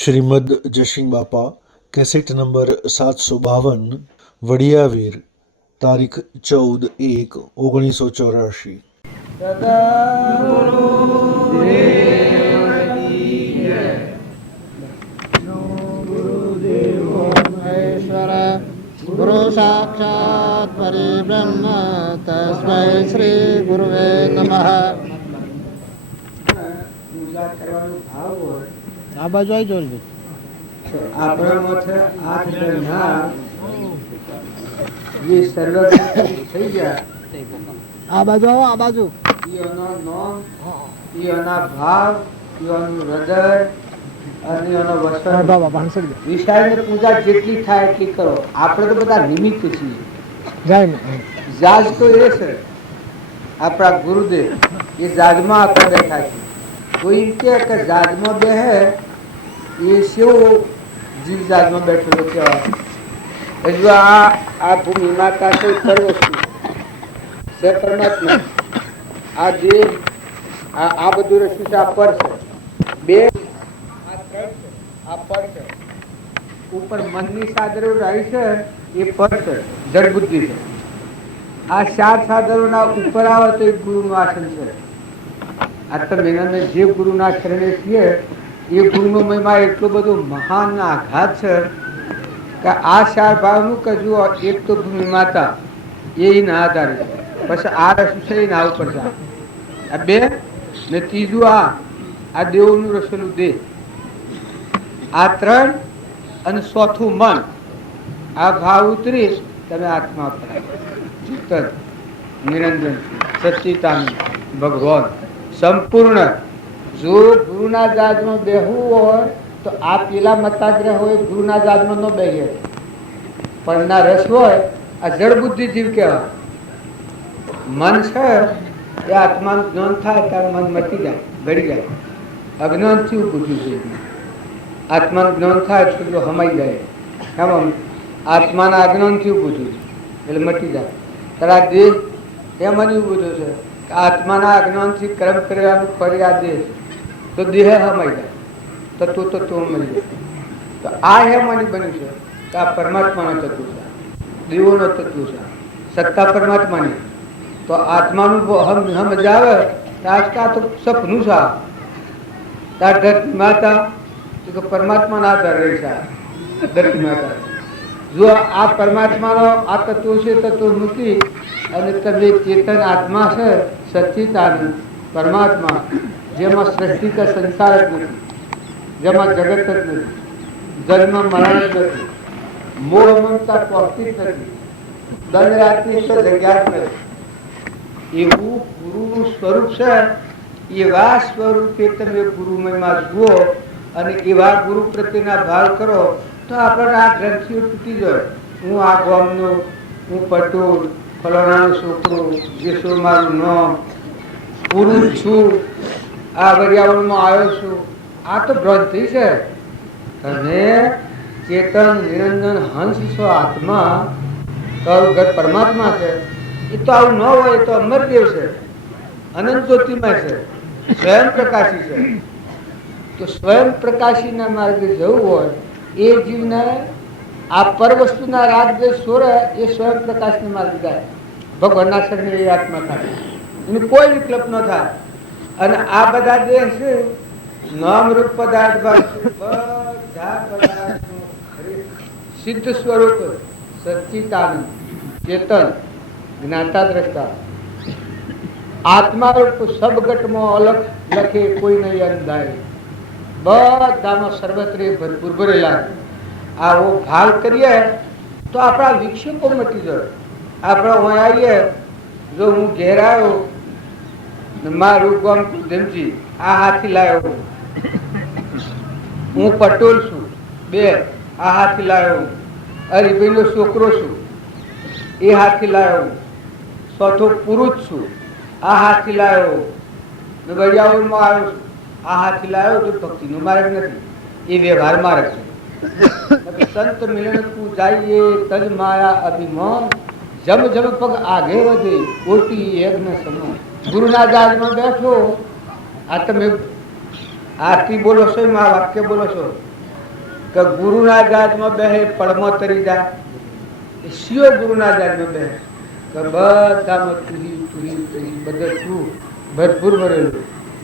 શ્રીમદ જશિંગ બાપા cassette number 752 વડિયાવીર તારીખ 14/1/1984। गुरु साक्षात् परिब्रह्म तस्मै श्री गुरुवे नमः। આ બાજુ આવી જોડજો આ બાજુ આવો આ બાજુ પૂજા જેટલી થાય એટલી કરો. આપણે તો બધા નિમિત્ત છીએ. જાજ તો એ છે આપણા ગુરુદેવ, એ જાજમાં આપણે બેઠા છીએ. કોઈ કે જાજમાં બેહે એ કેવો જીવ જાજમાં બેઠેલો કહેવાય. હજુ આ ભૂમિ માતા છે પર વસ્તુ છે પરમાત્મા. આ દેહ આ બધું રસ્યું છે. આ પર છે બે, આ ત્રણ છે, આ પર છે. ઉપર મનની સાધનો રહી છે એ પર છે, જડ બુદ્ધિ છે. આ 4 સાધનોના ઉપર આવે તો એ ગુરુનું આસન છે. આ તમે જે ગુરુના શરણે છીએ એ ગુરુનો મહિમા એટલો બધો મહાન આઘાત છે કે આ 4 ભાવનું કજું એક તો ભૂમિ માતા એના આધારે, પછી આ રસું છે એના ઉપર છે. આ બે ને ત્રીજું આ દેવોનું રસેલું દેહ, આ 3 અને ચોથું મન. આ ભાવ ઉતરી તમે આત્મા પર નિરંજન સચ્ચિદાનંદ ભગવાન સંપૂર્ણ. જો ગુરુના જાજમાં બેહવું હોય તો આ પેલા મતાગ્રહ હોય ગુરુના જાજમાં ન બેહે. પણ ના રસ હોય આ જડ બુદ્ધિ જીવ કહેવાય. મન છે એ આત્માનું જ્ઞાન થાય ત્યારે મન મટી જાય, ગળી જાય. અજ્ઞાનથી પૂછ્યું છે. આત્માનું જ્ઞાન થાય એટલું હમાઈ જાય. એમ આત્માના અજ્ઞાનથી પૂછ્યું એટલે મટી જાય. ત્યારે આ દેહ એમ એવું પૂછ્યું છે કે આત્માના અજ્ઞાનથી કર્મ કરવાનું ફરી આ દેહ તો દેહ હમાઈ જાય તત્વ મળી જાય. તો આ હેમાની બન્યું છે કે આ પરમાત્માનું તત્વ છે, દેવોનું તત્વ છે, સત્તા પરમાત્માની. તો આત્માનું સમજ આવે આજકા તો સપનું છે. ધરતી માતા તો પરમાત્માના આધાર રહી છે. ધરતી માતા જો આ પરમાત્માનો આ તત્વ છે, તત્વ મૂકી અને તમે ચેતન આત્મા છે સચ્ચિદાનંદ પરમાત્મા, જેમાં સૃષ્ટિ કે સંસાર જ નથી, જેમાં જગત જ નથી, જન્મ મરણ જ નથી, મોહ મમતા પહોંચતી જ નથી, દંડ રાત્રિ તો જગ્યા જ નથી. એવું ગુરુનું સ્વરૂપ છે. એવા સ્વરૂપે તમે ગુરુમયમાં જુઓ અને એવા ગુરુ પ્રત્યેના ભાવ કરો તો આપણને આ ગ્રંથિઓ તૂટી જાય. હું આ ગામનો, હું પટોળ ફલાણાનો છોકરો, જેસો મારું નામ, પુરુષ છું, આ વરિયાવળમાં આવ્યો છું. આ તો ભ્રાંતિ છે. તમે ચેતન નિરંજન હંસ છો, આત્મા પરમાત્મા છે. એ તો આવું ન હોય તો અમરદેવ છે, અનંત જ્યોતિમય છે, સ્વયં પ્રકાશી છે. તો સ્વયં પ્રકાશીના માર્ગે જવું હોય એ જીવને આ પર વસ્તુના રાગ જે છોડે એ સ્વયં પ્રકાશના માર્ગે જાય. ભગવાનના શરણે એ આત્મા થાય, એનો કોઈ વિકલ્પ ન થાય. અને આ બધા દેહ છે નામ રૂપ પદાર્થ બધા પદાર્થો સિદ્ધ સ્વરૂપ સચ્ચિદાનંદ ચેતન જ્ઞાતા દ્રષ્ટા આત્મા રૂપ સબગટમાં અલગ લખે કોઈ નહીં અંધાય. બધામાં સર્વત્રે ભરપૂર ભરેલા. આવો ભાવ કરીએ તો આપણા વિક્ષેપો મટી જાય. આપણે અહીં આવીએ, જો હું ઘેર આવ્યો મારું ગામ ધમજી આ હાથી લાવ્યો, હું પટોલ છું, બે આ હાથી લાવ્યો, હરિભાઈનો છોકરો છું એ હાથી લાવ્યો, ચોથો પુરુષ છું આ હાથી લાવ્યો, વડિયાવળમાં આવ્યો છું આ હાથી લાવ્યો. તો ભક્તિનો માર્ગ નથી, એ વ્યવહાર માર્ગ છે. સંત મિલન તું જાઈએ તજ માયા અભિમાન, જમ જમ પગ આગે વધે કોટી યજ્ઞ સમાન. ગુરુના જાગમાં બેઠો આ તમે આરતી બોલો છો, એમાં વાક્ય બોલો છો, કે ગુરુના જાજમાં બેહે પડમાં તરી જાય, એ શિયો ગુરુના જાજમાં બેહે કે બધામાં તુહી બધે તું ભરપૂર ભરેલું.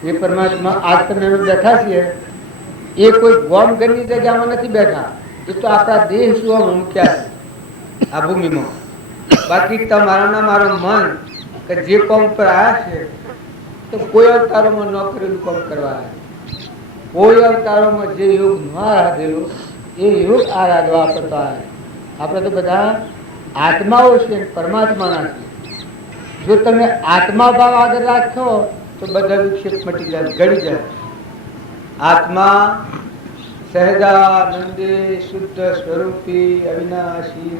એ પરમાત્મા આજ તમે બેઠા છીએ એ કોઈ ગોમ ઘરની જગ્યામાં નથી બેઠા, એ તો આપણા દેહ શું મૂક્યા છે આ ભૂમિમાં. બાકી તમારાના મારું મન કે જે કોમ પર આવ્યા છે તો કોઈ અવતારોમાં ન કરેલું કામ કરવા આવ્યા, કોઈ અવતારોમાં જે યોગ ન આરાધેલો એ યોગ આરાધવા આપણે તો આવ્યા. આપણે તો બધા આત્માઓ છે, પરમાત્માના છે. જો તમે આત્મા ભાવ આગળ રાખશો તો બધા વિક્ષેપ મટી જાય, ગળી જાય. આત્મા સહજાનંદે શુદ્ધ સ્વરૂપી અવિનાશી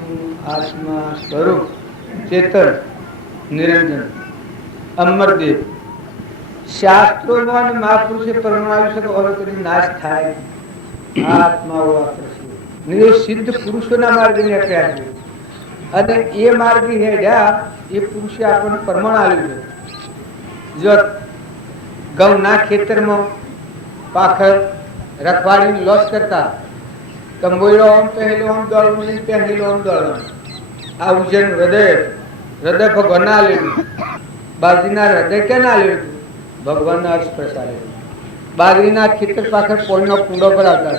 આત્મા સ્વરૂપ ચેતન નિરંજન અમરદેવ. શાસ્ત્રોમાં અને મહાપુરુષે પરમાણ્યું છે કે ઓલો કદી નાશ થાય આત્માઓ આપણે છે. સિદ્ધ પુરુષોના માર્ગે નીકળ્યા છે અને એ માર્ગે હેડ્યા એ પુરુષે આપણને પ્રમાણ આપ્યું છે. જો ઘઉંના ખેતરમાં પાખર રખવાડીને લોસ કરતા કંબોયડો આમ પહેલો આમ દોડવું નહીં, પહેલો આમ દોડવું. આ ઉજ્જૈન હૃદય ભગવાનના લેવું, બાજરીના હૃદય કેના લેવું? ભગવાનના સ્પર્શ આલેલું. બાજરીના ખેતર પાખર પોળનો કુંડો પર આવતા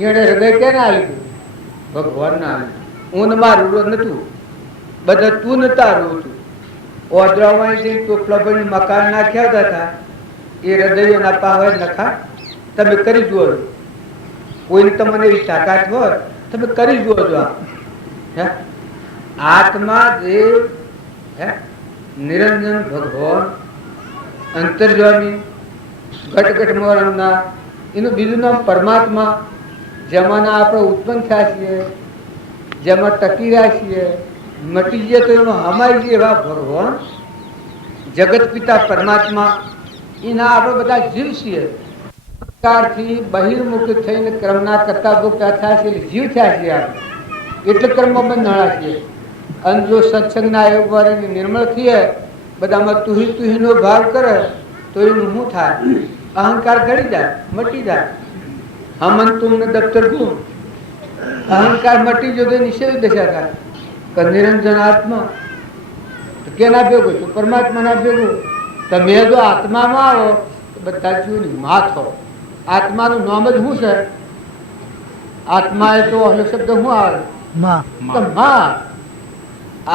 એને હૃદય કેના આલેલું? ભગવાનના આલેલું. ઊંધમાં રૂડો નતું, બધા તું નતા રૂડતું. ઓદરામાં જઈ ટોપલા ભરી મકાન નાખ્યા હતા એ હૃદયોના પાવે નખા તમે કરી જુઓ. કોઈને તમને એવી તાકાત હોય તમે કરી જુઓ છો. આત્મા દેવ નિરંજન ભગવાન અંતર્જામી ઘટઘટમાં રમનાર, એનું બીજું નામ પરમાત્મા. જેમાંના આપણે ઉત્પન્ન થયા છીએ, જેમાં ટકી રહ્યા છીએ, મટી જઈએ તો એમાં હમાઈ જઈએ એવા ભગવાન જગત પિતા પરમાત્મા. એના આપણે બધા જીવ છીએ. થી બહિર્મુખ થઈને કર્મના કરતા ભોગતા થયા છે એટલે જીવ થયા છીએ આપણે, એટલે કર્મમાં બંધાણા છીએ. અને જો સત્સંગના યોગ નિર્મળ થઈએ, બધામાં તુહીનો ભાવ કરે તો એનું શું થાય? અહંકાર ઘડી જાય, મટી જાય. હમન તુમને દફતર ગુમ, અહંકાર મટી જો તો નિષેધ દશા થાય. કે નિરંજન આત્મા કેના ભેગું? તો પરમાત્માના ભેગું. તમે જો આત્મામાં આવો તો બધા જીવની માં થો. આત્માનું નામ જ શું છે? આત્મા એ તો અહલો શબ્દ શું આવે? માં.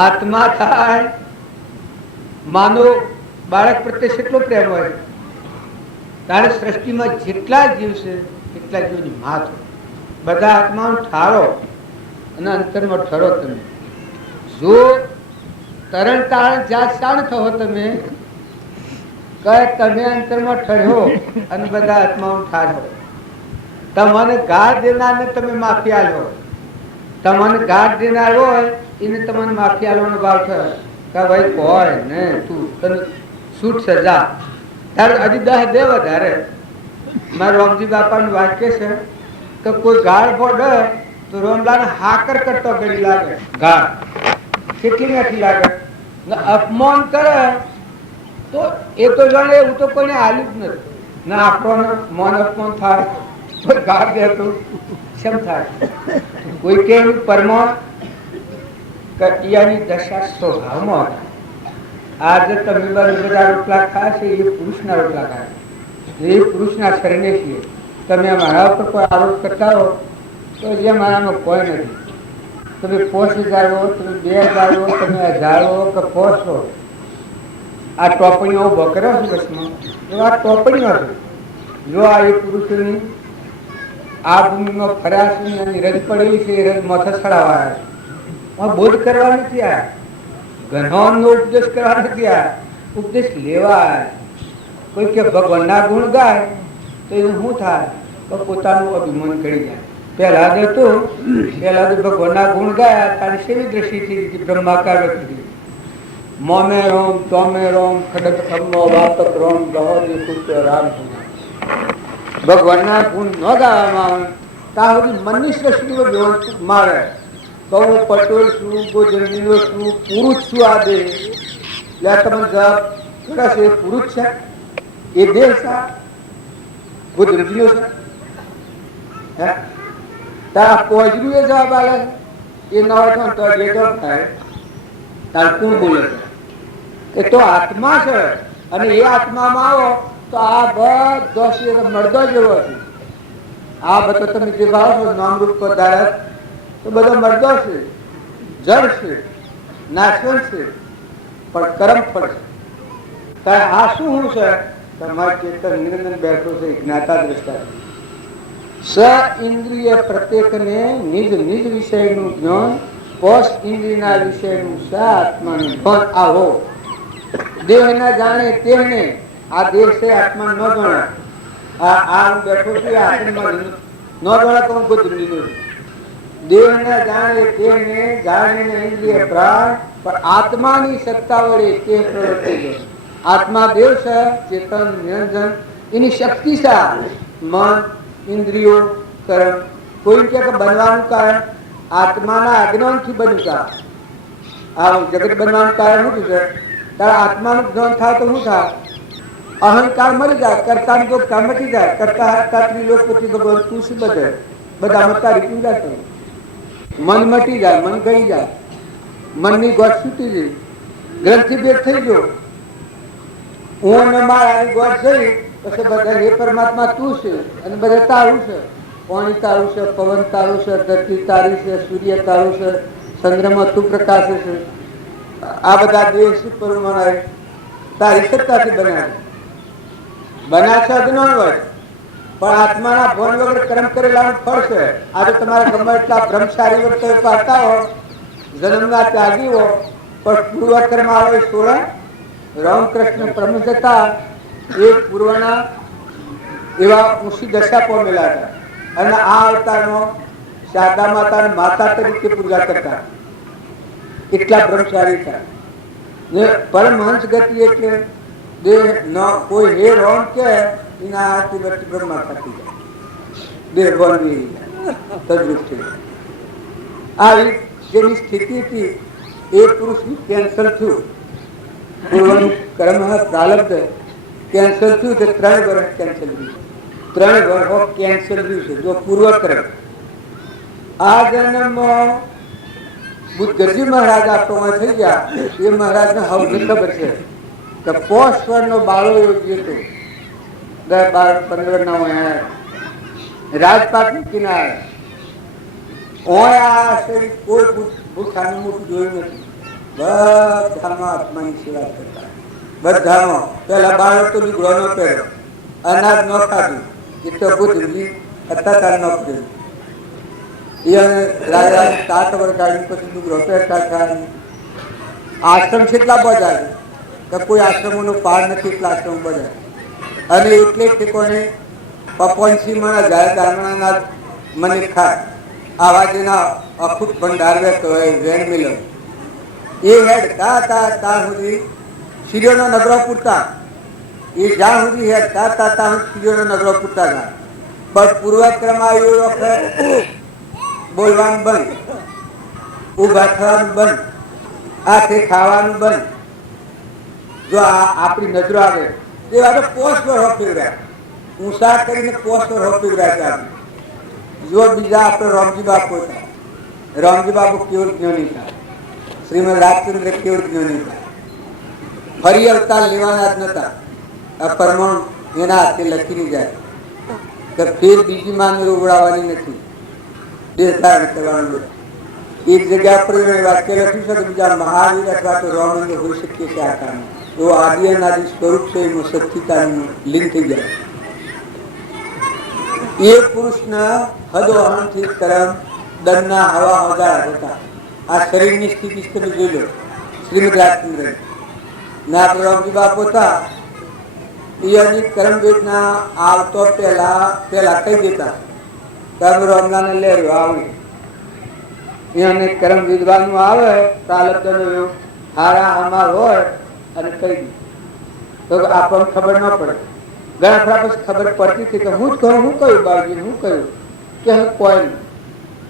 આત્મા થાય. માનો બાળક પ્રત્યે કેટલો પ્રેમ હોય. તારે સૃષ્ટિમાં જેટલા જીવ છે એટલા જીવની માં થો. બધા આત્માનું ઠારો અને અંતરમાં ઠરો. તમે જો તરણ તારણ જાત શાણ થો તમે કે તમે અંતરમાં ઠર્યો અને બધા આત્માઓ ઠારો. તમને ગાઢ દેનારને તમે માફી આલો, તમને ગાઢ દેનાર હોય એને તમને માફી આલવાનો ભાવ થયો કે ભાઈ કોઈ ને તું તને છૂટ સજા તારે હજી 10 દે વધારે. મારા રામજી બાપાનું વાક્ય છે કે કોઈ ગાળ ફોડે તો રોમલાને હાકર કરતો ઘડી લાગે. ગાળ કેટલી નથી લાગે. અપમાન કરે તો એ તો જાણે એવું તો કોઈને હાલ્યું જ નથી. ના આપણને મન અપમાન થાય તો ગાળ દે તો કેમ થાય? કોઈ કે પરમાણ કટિયાની દશા સ્વભાવમાં. આજે તમે બધા રોટલા ખાય છે એ પુરુષના રોટલા ખાય, એ પુરુષના શરીરે છીએ. તમે મારા ઉપર કોઈ આરોપ કરતા હો તો જે મારામાં કોઈ નથી. તમે 5000 હો, તમે 2000 હો, તમે 1000 હો કે 500 હો. આ ટોપણીઓ ઉભો કર્યો છે બસમાં, તો આ ટોપણીઓ છે. જો આ એ પુરુષોની આ ભૂમિમાં ફર્યા છે એની રજ પડેલી છે, એ રજ માથે ચડાવવા છે. બોધ કરવા નથી આ, ઘનોનો ઉપદેશ કરવા નથી આ, ઉપદેશ લેવા. કોઈ કે ભગવાનના ગુણ ગાય તો એવું શું થાય? તો પોતાનું અભિમાન કરી જાય. પહેલા તો ભગવાનના ગુણ ગાયા તારી સેવી દ્રષ્ટિથી બ્રહ્માકાર વ્યક્તિ મોમે રોમ તોમે રોમ ખડક ખમનો વાતક રોમ ગહોરી પુત્ર રામ. ભગવાનના ગુણ ન ગાવામાં આવે ત્યાં સુધી મનની સૃષ્ટિ મારે તો હું પટોળ છું, ગોજરણીઓ છું, પુરુષ છું. આ દેહ એટલે તમને જવાબ છે પુરુષ છે એ દેહ છે, ગોજરણીઓ છે. તારા પોજરું એ જવાબ આલે એ ન હોય તો જેટલો થાય તાર કોણ બોલે છે? એ તો આત્મા છે અને એ આત્મામાં આવો તો આ બધો મળદો જેવો છે. આ બધો તમે જે ભાવ છો નામરૂપ પદાર્થ તો બધો મળદો છે, જળ છે, નાશવંત છે, પણ કર્મ ફળ છે. કારણ આ શું છે? તમારે ચેતન નિરંજન બેઠો છે જ્ઞાતા દ્રષ્ટા. સ ઇન્દ્રિય પ્રત્યેકને નિજ નિજ વિષયનું જ્ઞાન, પોષ ઇન્દ્રિયના વિષયનું સ આત્માનું ભાન આવો. દેહ ના જાણે તેને આ દેહ છે આત્મા ન જાણે. આ હું બેઠો છું આશ્રમમાં ન જાણે તો હું બધું લીધું. દેહ ના જાણે તેને જાણીને ઇન્દ્રિય પ્રાણ, પણ આત્માની સત્તા વડે તે પ્રવૃત્તિ છે. આત્મા દેવ છે, ચેતન નિરંજન, એની શક્તિ છે મન, ઇન્દ્રિયો, કર્મ. કોઈ કે બનવાનું કારણ આત્માના અજ્ઞાનથી બન્યું છે. આ જગત બનવાનું કારણ શું છે? તારા આત્માનું જ્ઞાન થાય તો શું થાય? અહંકાર મરી જાય, કરતાનું તો કામ મટી જાય. કરતા હરતા ત્રિલોકપતિ ભગવાન તું શું બધે બધા તારી પૂજા કરે. મન મટી જાય, મન ગઈ જાય, મનની ગોઠ છૂટી ગઈ, ગ્રંથિ ભેદ થઈ ગયો. હું ને મારા ગોઠ થઈ પછી બધા હે પરમાત્મા તું છે અને બધા તારું છે. પાણી તારું છે, પવન તારું છે, ધરતી તારી છે, સૂર્ય તારું છે, ચંદ્રમાં તું પ્રકાશ છે. આ બધા દેશ પરમાણે તારી સત્તાથી બન્યા છે અજ્ઞાન હોય, પણ આત્માના ભણ વગર કર્મ કરેલાનું ફળ છે. આજે તમારા ગમે એટલા બ્રહ્મચારી વર્તે પાતા હો, જન્મના ત્યાગી હો, પણ પૂર્વ કર્મ આવે છોડે. રામકૃષ્ણ પરમ જતા એ પૂર્વના એવા ઊંચી દશા પામેલા હતા અને આ અવતારનો શારદા માતા માતા તરીકે પૂજા કરતા. એટલા બ્રહ્મચારી હતા. પરમહંસ ગતિ એટલે દેહ ન કોઈ હે રોમ કે એના હાથથી વચ્ચે બ્રહ્મા થતી જાય, દેહ બનવી તદ્રુપ થઈ જાય. આવી જેની સ્થિતિ હતી એ પુરુષનું કેન્સર થયું. પૂર્વનું કર્મ પ્રારબ્ધ કેન્સર થયું તે 3 વર્ષ કેન્સર થયું. 3 વર્ષ કેન્સર થયું છે જો પૂર્વ કર્મ. આ જન્મમાં બુદ્ધજી મહારાજ આપણો થઈ ગયા. એ મહારાજને હવે ખબર છે કે 5 વર્ષનો બાળો યોગ્ય હતો. 10-12-15 ના હોય રાજપાટ કિનારે આ શરીર કોઈ ભૂખાનું મોટું જોયું નથી. બધામાં આત્માની સેવા કરતા. બધામાં પેલા બાળક તો લીગડો ન પહેર્યો, અનાજ ન ખાધું, એ તો બુદ્ધજી અત્યાર ન કર્યું. રાજા 7 વર્ષ કાઢી પછી લીગડો પહેરતા થાય. આશ્રમ કેટલા બધા છે કે કોઈ આશ્રમોનો પાર નથી, એટલા આશ્રમ બધા. અને એટલે ઠેકોને પપનસિંહ માં જાય દામણાના મને ખાય આવા જેના અખૂટ ભંડાર રહેતો હોય વેણ મિલર એ હેડ તા સુધી સિરિયોનો નગરો પૂરતા. એ જ્યાં સુધી હેડ તા સિરિયોનો નગરો પૂરતા હતા. પણ પૂર્વક્રમ આવ્યો વખત બોલવાનું બંધ, ઉભા થવાનું બંધ, હાથે ખાવાનું બંધ. જો આપણી નજરો આવે તે વાતો 5 વર્ષ ફેરવ્યા, ઊંચા કરીને 5 વર્ષ ફેરવ્યા. જો બીજા આપણે રામજી બાપુ હતા. રામજી બાપુ કેવળ જ્ઞાની હતા. શ્રીમદ રાજચંદ્ર કેવળ જ્ઞાની હતા. ફરી અવતાર લેવાના જ નતા. આ પરમાણુ એના હાથે લખીને જાય કે ફેર બીજી માનવી ઉવડાવવાની નથી, દેહ ધારણ કરવાનું. એક જગ્યા પર વાક્ય લખ્યું છે કે બીજા મહાવીર અથવા તો રામલિંગ હોઈ શકીએ છે. આ કારણે એવો આદિ અનાદિ સ્વરૂપ છે, એનું સચ્ચિતાનું લિંક થઈ જાય. એ પુરુષના હદોહનથી કર્મ દનના હવા હજાર હતા. આ શરીરની સ્થિતિ તમે જોઈ લો. શ્રીમદ રાજચંદ્ર ના રામજી બાપુ હતા. એની કર્મ વેદના આવતો પહેલા કહી દેતા કર્મ રામલાને લેરો આવે. એને કર્મ વિદ્વાનું આવે પ્રાલબ્ધનો હારા અમાર હોય અને કહી દે તો આપણને ખબર ન પડે. ઘણા ખરા પછી ખબર પડતી હતી કે હું જ કહું, હું કહ્યું બાળજી, હું કહ્યું કે હું કોઈ નહીં.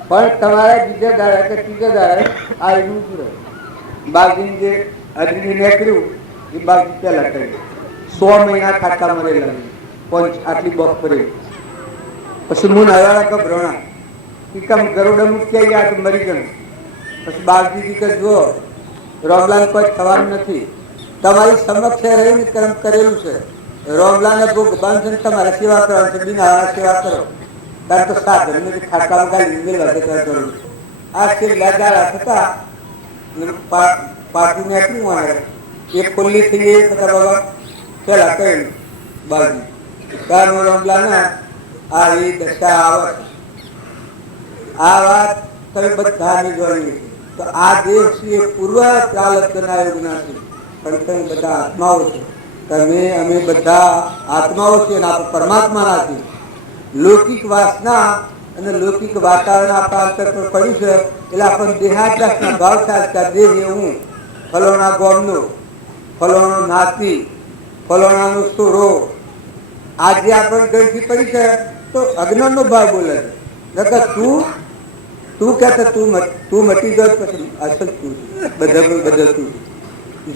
પણ તમારે બીજા દાડે કે ત્રીજા દાડે આ એનું પૂરો બાળજીને જે અગ્નિ નીકળ્યું એ બાળજી પહેલા કહ્યું. 100 મહિના ખાતા મરેલા આટલી બોક ભરેલી. પછી હું નવા ગભરાણા કમ ગરુડ મૂકી ગયા તો મરી ગયું. પછી બાપજીજી કે જુઓ રોમલાને કોઈ થવાનું નથી, તમારી સમક્ષ રહીને કર્મ કરેલું છે. રોમલાને ભોગ બાંધો ને તમારે સેવા કરવાની છે, બિના સેવા કરો તાર તો સાધન ખાટલામાં ગાલી મેળવા દેતા જરૂર. આ છે લાજારા થતા પાટું નાખ્યું આવે એ ખુલ્લી થઈ ગઈ થતા બાબા પેલા કહ્યું બાજી તાર રોમલાને આ એ દશા આવે. આ વાત તમે બધાની જોઈ. તો આ દેહ છે પૂર્વ ચાલકના યોગના છે, પણ તમે બધા આત્માઓ છો. તમે અમે બધા આત્માઓ છીએ અને આપણે પરમાત્માના છીએ. લૌકિક વાસના અને લૌકિક વાતાવરણ આપણા અંતર પર પડ્યું છે એટલે આપણને દેહાદ્રાસના ભાવ થાય કે દેહ એ હું ફલોણા ગોમનો, ફલોણો નાતી, ફલોણાનો સોરો. આજે આપણને ગણથી પડી છે તો અજ્ઞાનનો ભાવ બોલે છે. તું કહેતા તું મટી ગયો પછી અસલ તું બધા તું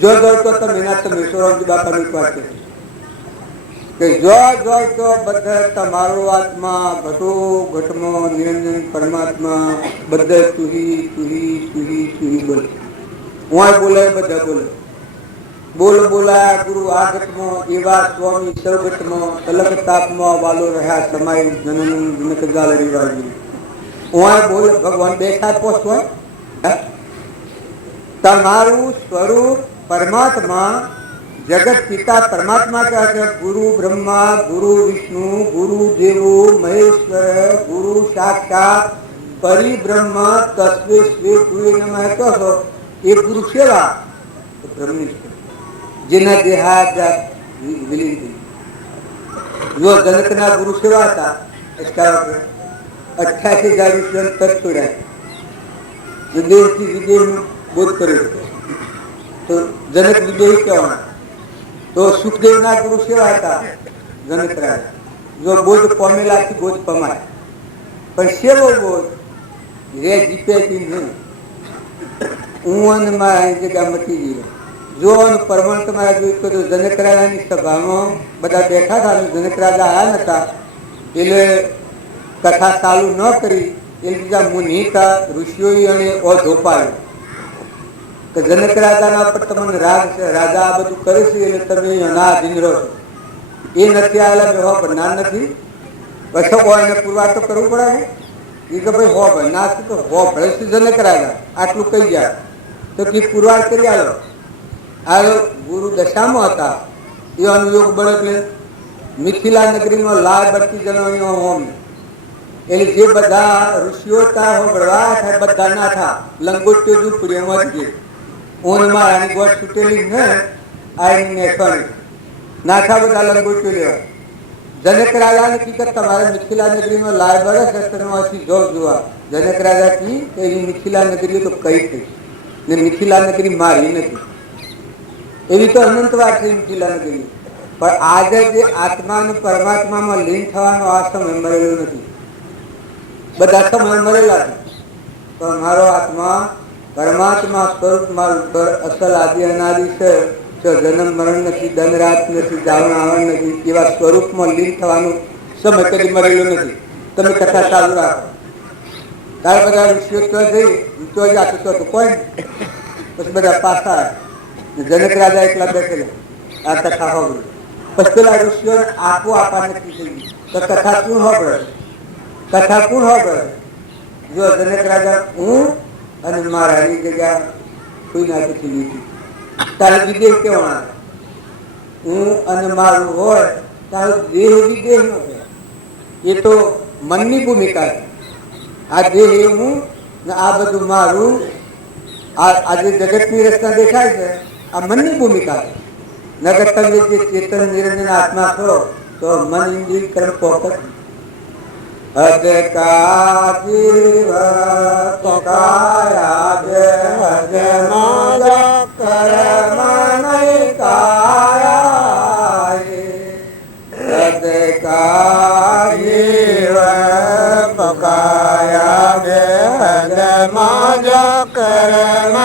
જો તો તમે એના તમે સોરામજી બાપાની વાત છે કે જો તો બધા તમારો આત્મા ઘટો ઘટમાં નિરંજન પરમાત્મા બધા તુહી બોલે. હું બોલે બધા બોલે બોલાયા ગુરુ આ ઘટમાં એવા સ્વામી સર્વગતમાં અલગ તાપમાં વાલો રહ્યા સમાય જનનું જનક ગાલરી વાળી. હું બોલે ભગવાન બેઠા પહોંચો તમારું સ્વરૂપ પરમાત્મા જગત પિતા પરમાત્મા કહે છે. ગુરુ બ્રહ્મા, ગુરુ વિષ્ણુ, ગુરુ દેવો મહેશ્વર, ગુરુ સાક્ષાત પરિબ્રહ્મ તસ્મે સ્વે ગુરુ નમઃ કહો છો. એ ગુરુ સેવા જેના દેહાદ્રાસ વિલીન થઈ. જો જનકના ગુરુ સેવા હતા 88,000 રૂપિયા તક છોડ્યા, વિદેશથી વિદેશનું બોધ કર્યો તો જનક વિદેહી કહેવાના. તો સુખદેવના ગુરુ સેવા હતા જનક રાજા. જો બોધ પામેલાથી બોધ પમાય, પણ સેવો બોધ રે જીપેથી નહીં. હું અને મારા જગ્યા મટી ગયો. જો પરમાણ તમારા જોયું તો જનક રાજાની સભામાં બધા બેઠા હતા. જનક રાજા આવ્યા નતા એટલે કથા ચાલુ ન કરી એ બીજા મુનિતા ઋષિઓએ અને ધોપાયું કે જનક રાજાના પર તમને રાગ છે, રાજા આ બધું કરે છે એટલે તમે અનાધીન રહો છો. એ નથી આવેલા મેં હો ભણનાર નથી પછી એને પુરવાર તો કરવું પડે ને. એ કે ભાઈ હો ભણનાર છે તો હો ભણે છે જનક રાજા આટલું કહી જાય તો કે પુરવાર કરી આવ્યો. આ ગુરુ દશામાં હતા એ અનુયોગ બળ એટલે મિથિલા નગરીમાં લાલ બત્તી જણાવ્યો હોમ એટલે જે બધા ઋષિઓ હતા બળવા બધા ના થા લંગોટીઓ ઝૂંપડીઓમાં જ ગઈ. ઊન મારાની ગોળ છૂટેલી ને આવીને નેસવાની નાખા બધા લંગોટીઓ લેવા. જનક રાજાને કી તમારે મિથિલા નગરીમાં લાલ બળે છે તમે જો જોવા. જનક રાજા કી કે એ મિથિલા નગરી તો કઈ થઈ ને મિથિલા નગરી મારી નથી. એવી તો અનંત વાર છે મિથિલા નગરી, પણ આજે જે આત્મા અને પરમાત્મામાં લીન થવાનો આ સમય મળેલો નથી. બધા સમય મળેલા છે પણ મારો આત્મા પરમાત્મા સ્વરૂપ મારું અસલ આદિ અનાદિ છે. જો જન્મ મરણ નથી, ધનરાત નથી, જાવણ આવણ નથી, એવા સ્વરૂપમાં લીન થવાનો સમય કદી મળેલો નથી. તમે કથા ચાલુ રાખો તારે બધા ઋષિઓ તો જઈ તો જતો તો કોઈ પછી બધા પાછા જનક રાજા એકલા બેઠેલા આ કથા હોવી પછી પેલા ઋષિઓ આપો આપા નક્કી થઈ ગઈ તો કથા કોણ હોબળે? કથા કોણ હોબળે? જો જનક રાજા હું અને મારાની જગ્યા કોઈ નાખી લીધી. તારે વિદેહ કેવા હું અને મારું હોય તારું દેહ વિદેહ નો છે. એ તો મનની ભૂમિકા છે. આ દેહ એ હું ને આ બધું મારું. આજે જગતની રચના દેખાય છે આ મનની ભૂમિકા છે. નગર તમે જે ચેતન નિરંજન આત્મા છો તો મન ઇન્દ્રિય કર્મ પોકત અદકા જીવ તોકાયા જે હજમાજા કર્મ નહીં કાયા અદકા જીવ તોકાયા જે હજમાજા કર્મ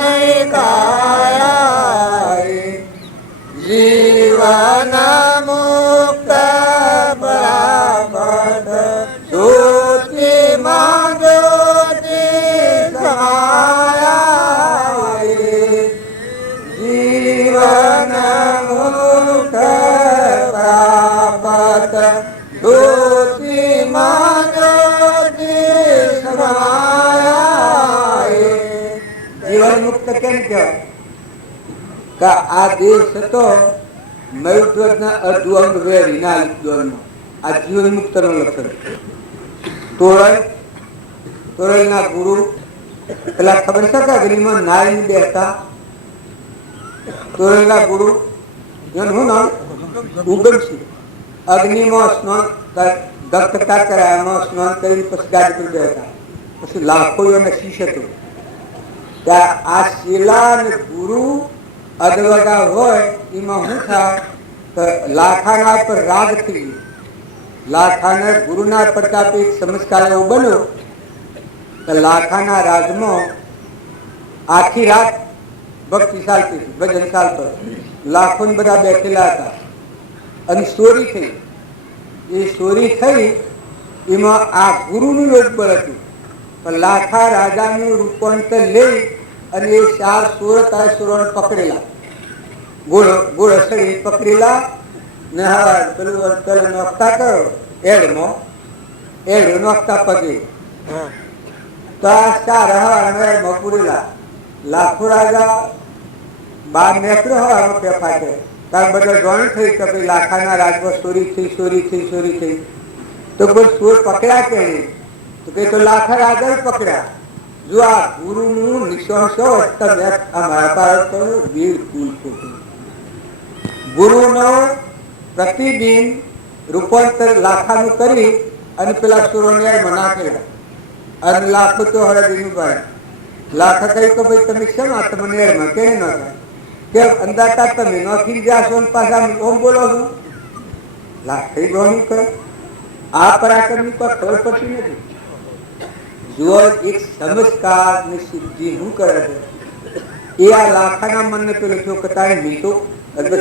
નહીં કાયા જીવન મુક્ત બરાબર જ્યોતિ માંગે તો કેમ કહેવાય કે આ દેશ હતો મયુધ્વજના અડધું અંગ વેરી ના લીધો. આ જીવન મુક્ત નો લક્ષણ. તોરલ ના ગુરુ પેલા ખબર છે કે અગ્નિમાં નારાયણ બેસતા તોરલ ના ગુરુ એનું શું નામ ઉગમસિંહ. અગ્નિમાં સ્નાન દક્ષતા કરાયામાં સ્નાન કરીને પછી ગાડી પર બેઠા. પછી લાખો એને શીશ હતું. ત્યાં આ શીલા અને ગુરુ અદવગા હોય એમાં શું થાય તો લાખાના પર રાગ થઈ ગયો. લાખાના ગુરુના પ્રતાપે એક ચમત્કાર એવો બન્યો કે લાખાના રાજમાં આખી રાત ભક્તિ ચાલતી હતી, ભજન ચાલતો. લાખો બધા બેઠેલા હતા અને ચોરી થઈ. એ ચોરી થઈ એમાં આ ગુરુનું યોગ બળ હતું. પણ લાખા રાજાનું રૂપાંતર લઈ અને એ 4 સુરત સુરોને પકડેલા, ગોળ અસરી પકડેલા ને હવે પેલું નોખતા કરો એડ નોખતા પગે તો આ 4 હવામાં પૂરેલા. લાખો રાજા બાર નીકળ્યો હવામાં પેફાટે તાર બધા જોણ થઈ કે ભાઈ લાખાના રાજમાં ચોરી થઈ. તો કોઈ ચોર પકડ્યા કે નહીં? તો કે તો લાખા રાજા પકડ્યા. જો આ ગુરુનું નિશાન છો અમારા ભારત બિલકુલ ખોટું. ગુરુનો પ્રતિદિન રૂપાંતર લાખાનું કરી અને પેલા ચોરોને નાખેલા અને લાખો તો હરદીનું ભાઈ લાખા કહી કે ભાઈ તમે શેમ આ તમને એરમાં કેમ ન થાય કે અંદાતા તમે નોખી જાશો ને પાછા ઓમ બોલો છો. લાખી બોલું કે આ પરાક્રમની કોઈ ખબર પડતી નથી. જો એક ચમત્કાર ની સિદ્ધિ શું કરે છે એ આ લાખાના મનને પેલો જો કતારે મીઠો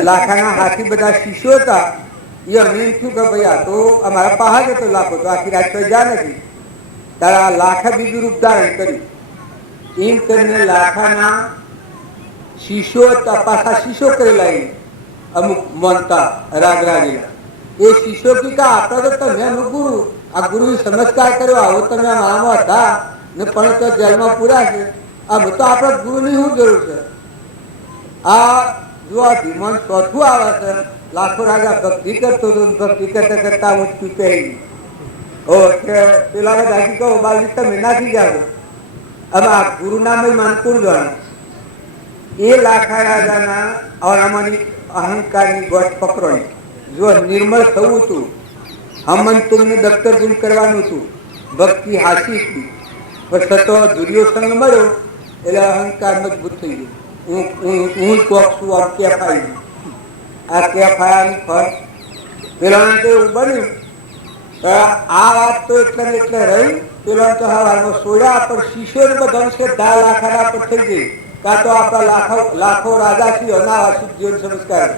લાખાના હાથી બધા શિષ્યો હતા. એ અમે એમ થયું કે ભાઈ આ તો અમારા પહાડ હતો લાખો તો આખી રાત જા નથી. ત્યારે આ લાખા બીજું રૂપ ધારણ કર્યું. એમ કરીને લાખાના શિષ્યો પાછા શિષ્યો કરેલા અમુક માનતા રાગરાગેલા. એ શિષ્યો કી કા આપણા તો તમે ગુરુ આ ગુરુ ચમત્કાર કર્યો આવો તમે મારામાં હતા ને પણ તો જેલમાં પૂરા છે. આમ તો આપણા ગુરુની શું જરૂર છે? આ જો આ વિમાન ચોથું આવે છે. લાખો રાજા ભક્તિ કરતો હતો, ભક્તિ કરતા કરતા વસ્તુ પહેરી પેલા દાદી કહો બાલી તમે નાખી જાવ. હવે આ ગુરુ નામ માનકુર જવાનું. એ લાખા રાજાના અવરામાની અહંકારની ગોઠ પકડોની જો નિર્મળ થવું હતું. હમન તુમને દફતર ગુમ કરવાનું હતું. ભક્તિ હાસી હતી પણ છતો દુર્યોસંગ મળ્યો એટલે અહંકાર મજબૂત થઈ ગયો. હું ચોક છું આમ કેફ આવી આ કેફ આવ્યાની ફળ પેલા તો એવું બન્યું. આ વાત તો એટલે રહી. પેલા તો હવામાં સોડ્યા પણ શિષ્યોને બધા છે 10 લાખાના પર થઈ ગઈ. કાં તો આપણા લાખો રાજા થી અનાવાસિક જીવન સંસ્કાર.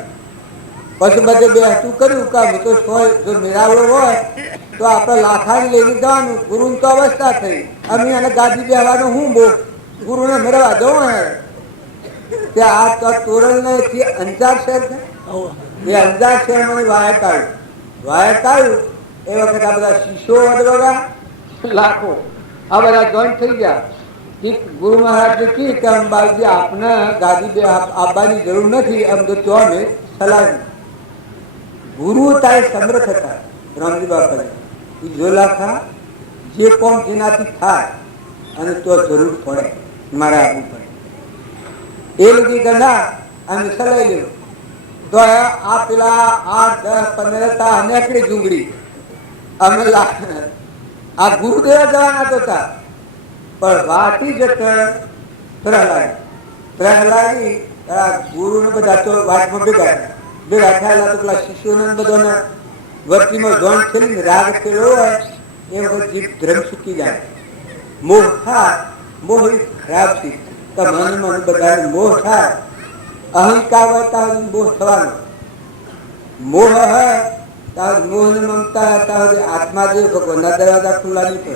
પછી બધે બેસતું કર્યું કામ તો જો મેળાવડો હોય તો આપણે લાખાને લઈને જવાનું. ગુરુની તો અવસ્થા થઈ. અમે એને ગાદી બેહવાનું હું બહુ ગુરુને મેળવવા જવું હે ત્યાં આ તોરણ ને અંજાર શહેર છે. એ અંજાર શહેરમાં વાયટ આવ્યું. એ વખત આ બધા શિષ્યો અડવગા લાખો આ બધા જોઈન્ટ થઈ ગયા. ગુરુ મહારાજ કી કે અંબાજી આપને ગાદી બે આપવાની જરૂર નથી. આમ તો ચોને સલાહ ગુરુ તારે સમર્થ હતા. રામજી બાપા જો લાખા જે કોમ જેનાથી થાય અને તો જરૂર પડે મારે આપવું પડે. એ લીધી કે ના અમે સલાઈ લેવું તો આ પેલા 8, 10, 15 અનેકડી જુંગળી અમે આ ગુરુદેવ જવાના તો હતા પણ વાટી જતા પ્રહલાદી ગુરુને બધા તો વાટમાં ભેગા થયેલા તો પેલા શિષ્યોને બધાને વર્તીમાં જોન થયેલી રાગ થયેલો હોય એ વખત જીભ ધ્રમ સૂકી જાય. મોહ થાય. મોહ ખરાબ છે. મનમાં બધાને મોહ થાય. અહંકાર હોય ત્યાં મોહ થવાનો. મોહ હોય ત્યાં મોહ ને મમતા ત્યાં આત્મા જે ભગવાનના દરવાજા ખુલ્લા નહીં પડે.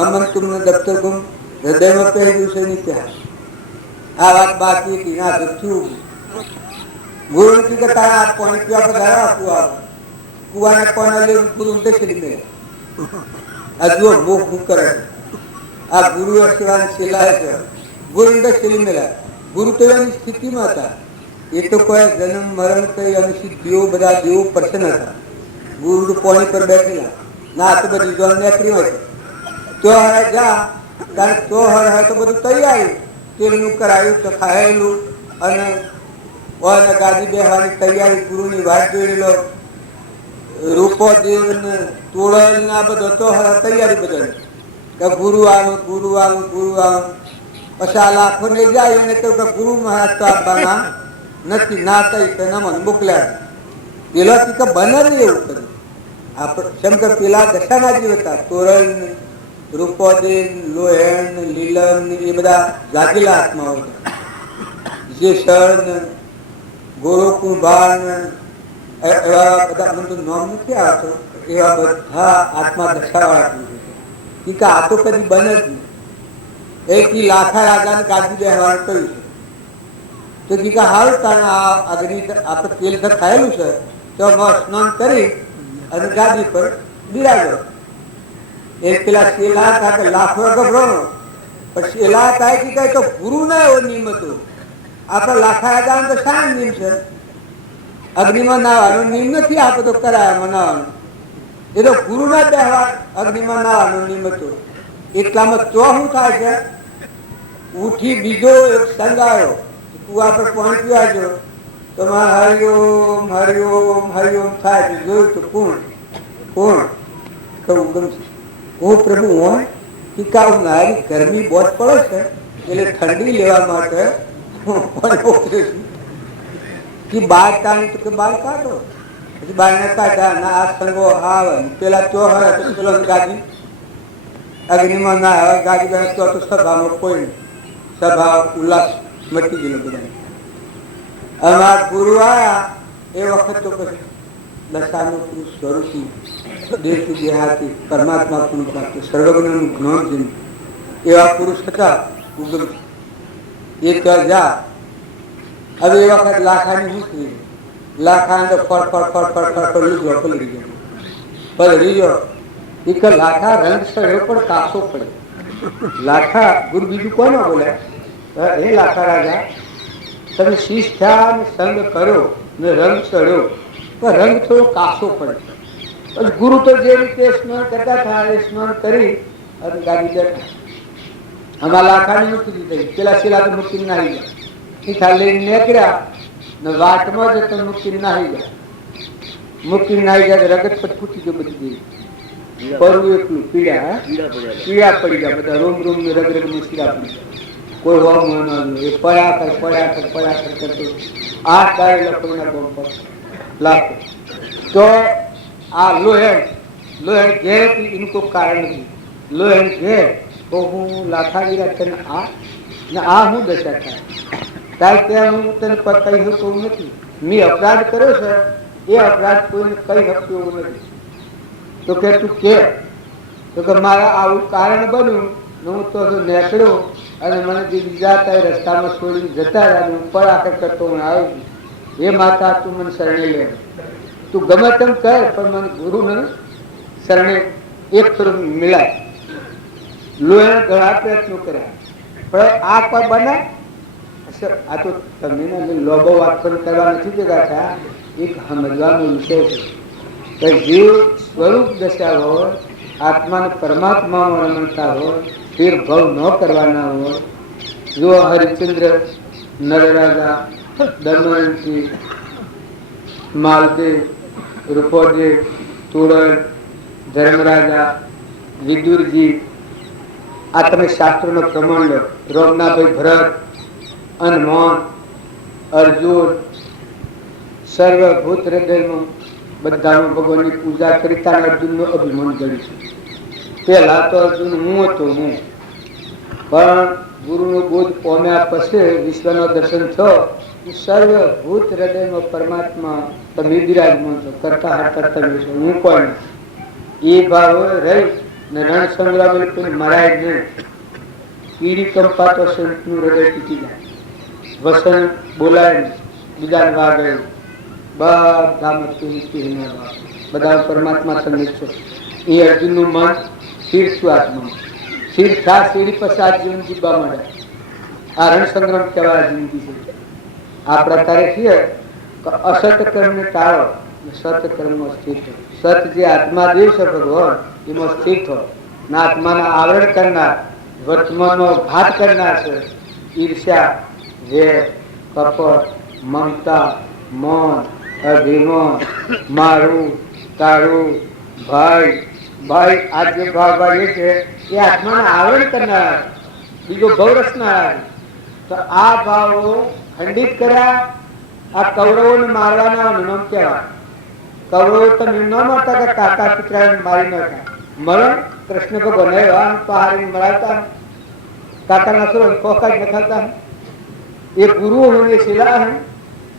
અમન તુમને દફતર ગુમ હૃદયમાં પહેર્યું છે નહીં ત્યાં આ વાત બાકી હતી ના તો થયું. ગુરુ કી કે તારા પાણી પીવા બધા આપવું આવે કુવાના પાણી લઈને ગુરુ દસરી મળે. આ જુઓ મોહ હું કરે. આ ગુરુ સેવાની સેલાય છે. ગુરુ દસરી મળ્યા ગુરુ તો એની સ્થિતિમાં હતા. એ તો કોઈ જન્મ મરણ કઈ અનુસિદ્ધિઓ બધા દેવો પ્રસન્ન હતા. ગુરુ પોણી પર બેઠેલા ના તો બધી જોન નેકરી હોય તો જા કારણ તો હોય તો બધું તૈયારી તેલનું કરાયું તો ખાયેલું અને ગાદી બેહવાની તૈયારી ગુરુની વાત જોયેલો રૂપો દેવ ને તોળલ ને આ બધો તો તૈયારી બધાની કે ગુરુ આવે ગુરુ આવે ગુરુ આવે. પછી આ લાખો ને જાય એને કહ્યું કે ગુરુ મહારાજ તો આપવાના નથી ના થઈ તો નમન મોકલ્યા. પેલા કે બને એવું કર્યું આપણે જેમ કે પેલા દશાના જીવ હતા તોરલ રૂપોદેન લોહેણ લીલમ એ બધા જાગેલા આત્માઓ જે શળ ગોરો કુંભાર એવા બધા મને તો નામ નથી આવતો એવા બધા આત્મા દશાવાળા કે આ તો કદી બને જ નહીં. એક લાખા રાજાને ગાદી બેહવાનું કહ્યું છે તો કે હાલ તારે આ અગ્નિ આપણે તેલ ખાયેલું છે તો સ્નાન કરી અને ગાદી પર બિરાજો. એક પેલા શેલા હતા લાખો ગભરાણો પણ શેલા થાય કે કઈ તો ગુરુ ના એવો નિયમ હતો. આપડે લાખા રાજા તો શા નિયમ છે અગ્નિમાં નાવાનો નિયમ નથી. આપણે તો કરાયા મનાવાનો એ તો ગુરુ ના તહેવાર અગ્નિમાં નાવાનો નિયમ હતો. એટલામાં તો શું થાય છે ઉઠી બીજો એક સંગ આવ્યો કુવા પર પહોંચી આવજો તો હરિઓમ હરિઓમ હરિઓમ થાય જોયું તો કોણ કોણ કહું ગમશે હું પ્રભુ હોય કે ઉનાળી ગરમી બહુ પડે છે એટલે ઠંડી લેવા માટે કે બહાર કાઢી તો કે બહાર કાઢો પછી બહાર ને કાઢ્યા ના આ સંગો આવે પેલા તો હોય તો પેલો ગાડી અગ્નિમાં ના આવે ગાડી બને તો સભામાં કોઈ નહીં. સભા ઉલ્લાસ મટી ગયેલો બધા. અમારા ગુરુ આવ્યા એ વખત તો પછી દશાનું પુરુષ સ્વરૂપનું દેશી દેહાતી પરમાત્મા પણ પ્રાપ્ત સર્વજ્ઞનું જ્ઞાન જન્મ એવા પુરુષ હતા ઉગમ એ ત્યાં જા. હવે એ વખત લાખાની હું થઈ લાખા અંદર ફળ ફળ ફળ ફળ ફળ ફળ લીધો પલરી ગયો પલરી ગયો એક લાખા રંગ સડ્યો પણ કાસો પડે. લાખા ગુરુ બીજું કોને બોલે એ લાખા રાજા તમે શીશ થયા ને સંગ કર્યો ને રંગ ચડ્યો પણ રંગ થોડો કાસો પડે. પછી ગુરુ તો જે રીતે સ્નાન કરતા હતા એ સ્નાન કરી અને ગાડી બેઠા. આમાં લાખાની મુક્તિ થઈ પેલા શિલા તો મુક્તિ નાહી ગયા એ ખાલી નીકળ્યા ને વાટમાં જ તો મુક્તિ નાહી ગયા. મુક્તિ નાહી ગયા રગત પર ફૂટી ગયો બધી પરવું એકલું પીડા પીડા પડી ગયા બધા રોમ રોમ ને રગ રગ મુશ્કેલા પડી ગયા. કોઈ હોમ એ પડ્યા કરતો 8 દાડે લખોના બોમ્બ પર લાખો. તો આ લોહેણ ઘેર એનું કોઈ કારણ નથી. લોહેણ ઘેર તો હું લાખાગીરા તને આ હું દશા થાય કારણ કે હું તને કહી શકું નથી. મેં અપરાધ કર્યો છે એ અપરાધ કોઈને કહી શકતું એવું નથી. તો કે તું કે તો કે મારા આવું કારણ બન્યું હું તો નીકળ્યો અને મને બીજા ત્યાં રસ્તામાં છોડીને જતા રહ્યા હું પર આખર કરતો હું આવ્યો છું. એ માતા તું મને શરણે લે તું ગમે તેમ કર પણ મને ગુરુને શરણે એક થોડું મિલાય. લોહે ઘણા પ્રયત્નો કર્યા પણ આ કોઈ બને આ તો તમને લોબો વાત પણ કરવા નથી ભેગા થયા. એક સમજવાનો વિષય છે કે જે સ્વરૂપ દશા હોય આત્માને પરમાત્મામાં રમતા હોય ફેર ભાવ ન કરવાના હોય. જો હરિચંદ્ર નરરાજા દમયંતી માલદેવ રૂપોદેવ તુરલ ધર્મરાજા વિદુરજી આ તમે શાસ્ત્રોનો પ્રમાણ લો. રોમનાભાઈ ભરત અનમોન અર્જુન સર્વભૂત હૃદયમાં બધાનું ભગવાનની પૂજા કરતા અર્જુનનો અભિમાન ગયું છે. પહેલા તો અર્જુન હું હતો હું પણ ગુરુનો બોધ પામ્યા પછી વિશ્વનો દર્શન થયો સર્વભૂત હૃદયમાં પરમાત્મા તમે બિરાજમાન છો કરતા હરતા તમે છો હું કોણ એ ભાવ રહી ને રણ સંગ્રામ મરાય નહીં. કીડી કંપાતો સંતનું હૃદય તૂટી જાય વસન બોલાય બીજા વાગે બધા પરમાત્મા સંગીત છો. એ અર્જુનનું મન સ્થિર છું આત્મા સ્થિર થા સીડી પસાદ જીવન જીવવા મળે આ રણસંગ્રામ કહેવાય જિંદગી છે. આપણા તારે છીએ અસત કર્મ ને ટાળો, સત કર્મ સ્થિર થો. સત જે આત્મા દેવ છે ભગવાન એમાં સ્થિર થો. ના આત્માના આવરણ કરનાર, વર્તમાનનો ઘાત કરનાર છે ઈર્ષ્યા, વેર, કપટ, મમતા, મૌન, અભિમાન, મારું, તારું, ભાઈ ભાઈ, આ જે ભાવ ભાઈ છે એ આત્માને આવરણ કરનાર, બીજો ભવ રચનાર. તો આ ભાવો ખંડિત કર્યા. આ કૌરવોને મારવાના નિયમ કહેવાય. કૌરવો તો ન મળતા કે કાકા પિતરાને મારી નાખ્યા. મરણ કૃષ્ણ ભગવાન પહાડી મરાવતા, કાકાના સુર કોકા જ નખાતા. એ ગુરુઓ હોય શિલા હે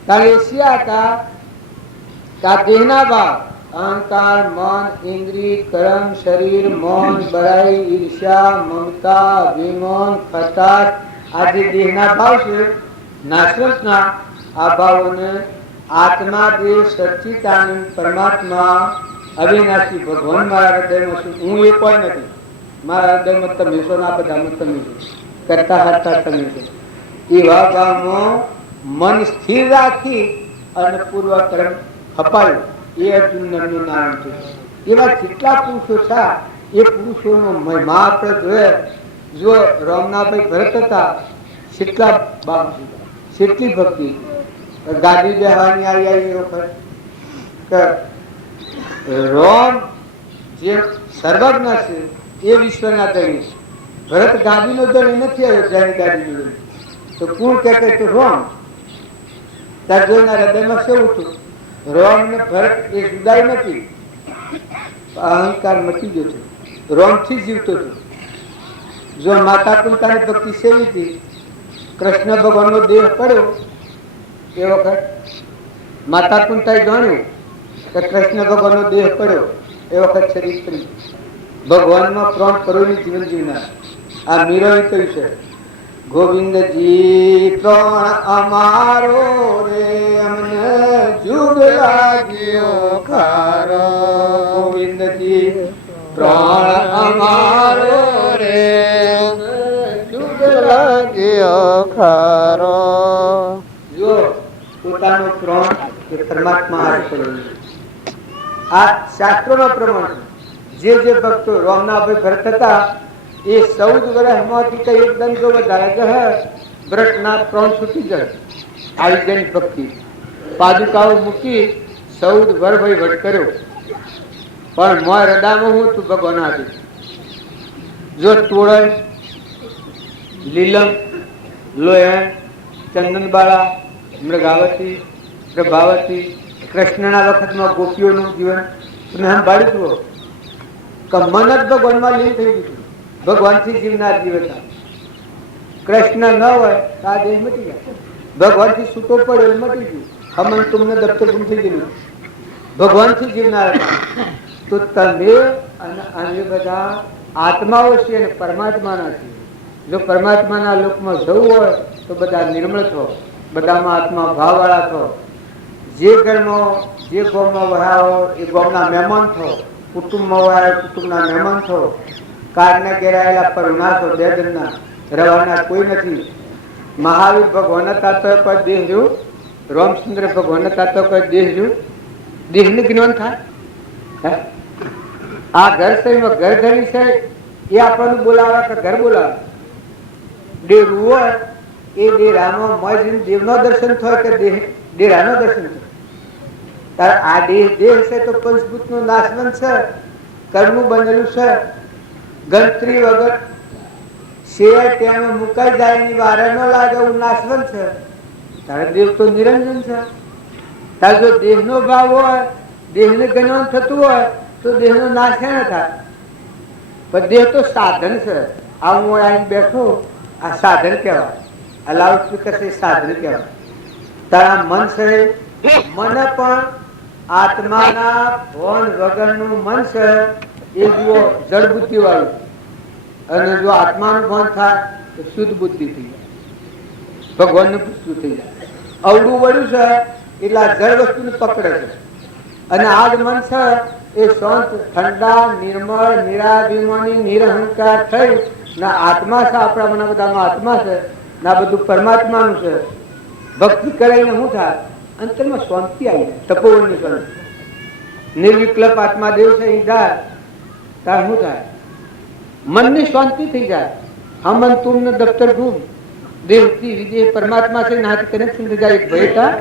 કારણ એશિયા હતા કા દેહના ભાવ અહંકાર, મન, ઇન્દ્રિય, કર્મ, શરીર, મૌન, બળાઈ, ઈર્ષ્યા, મમતા, અભિમાન, ખટાશ આ જે દેહના ભાવ છે નાશવંતના, આ ભાવોને આત્મા દેહ સચ્ચિદાનંદ પરમાત્મા અવિનાશી ભગવાન મારા હૃદયમાં છું. હું એ કોઈ નથી. મારા હૃદયમાં તમે છો, ના બધામાં તમે છો, કરતા હરતા તમે છો. એવા ભાવમાં મન સ્થિર રાખી અને પૂર્વ કર્મ ખપાયું. એ અર્જુનનું નારાયણ છે. એવા જેટલા પુરુષો છે એ પુરુષોનો મહિમા આપણે જોઈએ. જો રામનાભાઈ ભરત હતા, કેટલા બાપ, કેટલી ભક્તિ, ગાડી બેહવાની આવી વખત રામ જે સર્વજ્ઞ છે એ વિશ્વના ધણી છે. ભરત ગાડીનો ધણી નથી આવ્યો, જાની ગાડીનો ધણી. તો કોણ કે તો રામ. ત્યાં જોઈના હૃદયમાં શું હતું? રામ ને ભરત એ જુદાઈ નથી. અહંકાર મટી ગયો છે. રામથી જીવતો હતો. જો માતા કુંતાની ભક્તિ સેવી હતી, કૃષ્ણ ભગવાનનો દેહ પડ્યો એ વખત માતા કુંતાએ જાણ્યું કે કૃષ્ણ ભગવાનનો દેહ પડ્યો એ વખત શરીર પડી ભગવાનમાં પ્રાણ પરોની જીવન જીવનાર. આ મીરાએ કહ્યું છે, ગોવિંદજી પ્રાણ અમારો રે અમને જુગ લાગ્યો ખારો. ગોવિંદજી પ્રાણ અમારો રે જુગ લાગ્યો ખારો. જો પોતાનો પ્રાણ એ પરમાત્મા હાથ પડ્યો. આ શાસ્ત્રોનો પ્રમાણ જે ભક્તો રામનાભાઈ ભરત હતા એ 14 વર્ષમાંથી કઈ એકદમ જો વધારે જશે વ્રતના પ્રાણ છૂટી જાય. આવી જૈન ભક્તિ પાદુકાઓ મૂકી 14 વર્ષ વહીવટ કર્યો. પણ મોય હૃદયમાં હું તું ભગવાન આપી. જો તોળય, લીલમ, લોયણ, ચંદનબાળા, મૃગાવતી, પ્રભાવતી, કૃષ્ણના વખતમાં ગોપીઓનું જીવન તમે સંભાળી જુઓ કે મન જ ભગવાનમાં લીન થઈ ગયું. ભગવાનથી જીવનાર જીવ હતા. કૃષ્ણ ન હોય તો આ દેહ મટી જાય. ભગવાનથી છૂટો પડ્યો મટી ગયું. હમન તમને દફતર ગુમ થઈ ગયું. ભગવાનથી જીવનાર હતા. તો તમે અને બધા આત્માઓ છે અને પરમાત્માના છે. જો પરમાત્માના લોકમાં જવું હોય તો બધા નિર્મળ થો, બધામાં આત્મા ભાવવાળા થો. જે ઘરમાં જે ગામમાં વહાવો એ ગામના મહેમાન થો. કુટુંબમાં વહાય કુટુંબના મહેમાન થો. કારને ઘેરાયેલા પરુણા થો. બે જણના રવાના કોઈ નથી. મહાવીર ભગવાન હતા તો કોઈ દેહ રહ્યું. રામચંદ્ર ભગવાન હતા તો કોઈ દેહ રહ્યું. દેહનું જ્ઞાન થાય. આ ઘર સહીમાં ઘર ઘરી છે એ આપણને બોલાવે કે ઘર બોલાવે. દેહ હોય એ દેહરાનો મોજ દેવનો દર્શન થાય કે દેહરાનો દર્શન થાય. તારે આ દેહ છે તો પંચભૂતનું નાશવંત છે, કર્મનું બનેલું છે. ગણતરી વગર શેર તેમાં મુકાઈ જાય એની વાર ન લાગે એવું નાશવંત છે. તારે દેવ તો નિરંજન છે. તારે જો દેહનો ભાવ હોય, દેહને જ્ઞાન થતું હોય તો દેહનો નાશ ન થાય. પણ દેહ તો સાધન છે. આ હું આવીને બેઠો, આ સાધન કહેવાય. આ લાઉડ સ્પીકર છે સાધન કહેવાય. તારા મન છે, મને પણ આત્માના ભોન વગરનું મન છે એ જુઓ જળ બુદ્ધિ વાળું. અને જો આત્માનું ભોન થાય તો શુદ્ધ બુદ્ધિ થઈ જાય, ભગવાનનું પુષ્ટ થઈ જાય. અવળું વળ્યું છે એટલે આ જળ વસ્તુને પકડે છે. અને આ જ મન છે એ શાંત, ઠંડા, નિર્મળ, નિરાભિમાની, નિરહંકાર થઈ ને આત્મા છે. આપણા મના બધામાં આત્મા છે. આ બધું પરમાત્માનું છે. ભક્તિ કરીને શું થાય? અંતરમાં શાંતિ આવી જાય, તપોવનની શાંતિ. નિર્વિકલ્પ આત્મા દેવ છે એ જાય તાર શું થાય? મનની શાંતિ થઈ જાય. હમન તુમ ને દફતર ઘૂમ દેવતી વિજય પરમાત્મા છે નાથ કનેક્શન થઈ જાય. ભાઈ હતા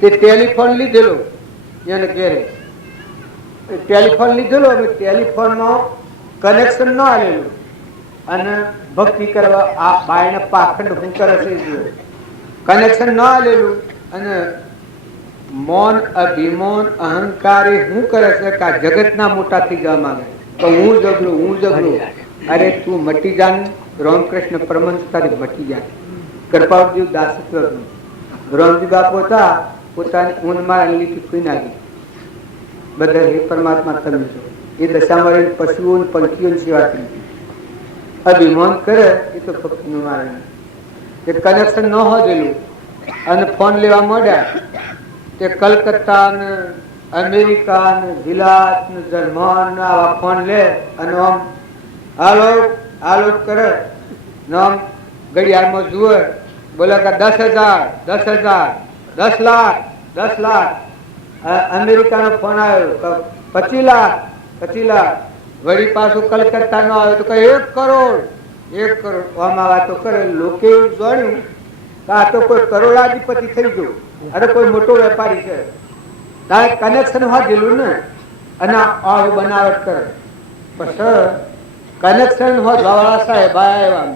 તે ટેલિફોન લીધેલો એને ઘેરે ટેલિફોન લીધેલો, ટેલિફોનમાં કનેક્શન ન આવેલું અને ભક્તિ કરવા આ બાયને પાખંડ હું કરે છે કનેક્શન ન આવેલું અને મૌન અભિમાન અહંકારી હું કરે છે કે આ જગતના મોટા થઈ જવા માંગે તો હું જગડું. અરે તું મટી જા ને રામકૃષ્ણ પરમહંસ તારી મટી જાય. કૃપાળજી દાસત્વ રામજી બાપુ હતા પોતાની ઊંઘમાં લીટી ખોઈ નાખી. બધા હે પરમાત્મા તમે છો એ દશામાં પશુઓ પંખીઓની સેવા કરી. અભિમાન કરે એ તો ભક્તિનું મારે એ કનેક્શન ન હોદેલું અને ફોન લેવા માંડ્યા તે કલકત્તા ને અમેરિકા ને વિલાસ ને જર્મન ને આવા ફોન લે અને આમ હાલો હાલો કરે ને આમ ઘડિયાળમાં જુએ બોલે કે 10,000 10,000 10 લાખ 10 લાખ. અમેરિકાનો ફોન આવ્યો 25 લાખ 25 લાખ. વળી પાછું કલકત્તા નો આવ્યો તો કે 1 કરોડ 1 કરોડ. આમાં વાતો કરે. લોકો એવું જાણ્યું કે આ તો કોઈ કરોડાધિપતિ થઈ ગયું, અરે કોઈ મોટો વેપારી છે. તારે કનેક્શન હોદેલું ને અને આવું બનાવટ કરે. પછી કનેક્શન હોદવાળા સાહેબ આવ્યા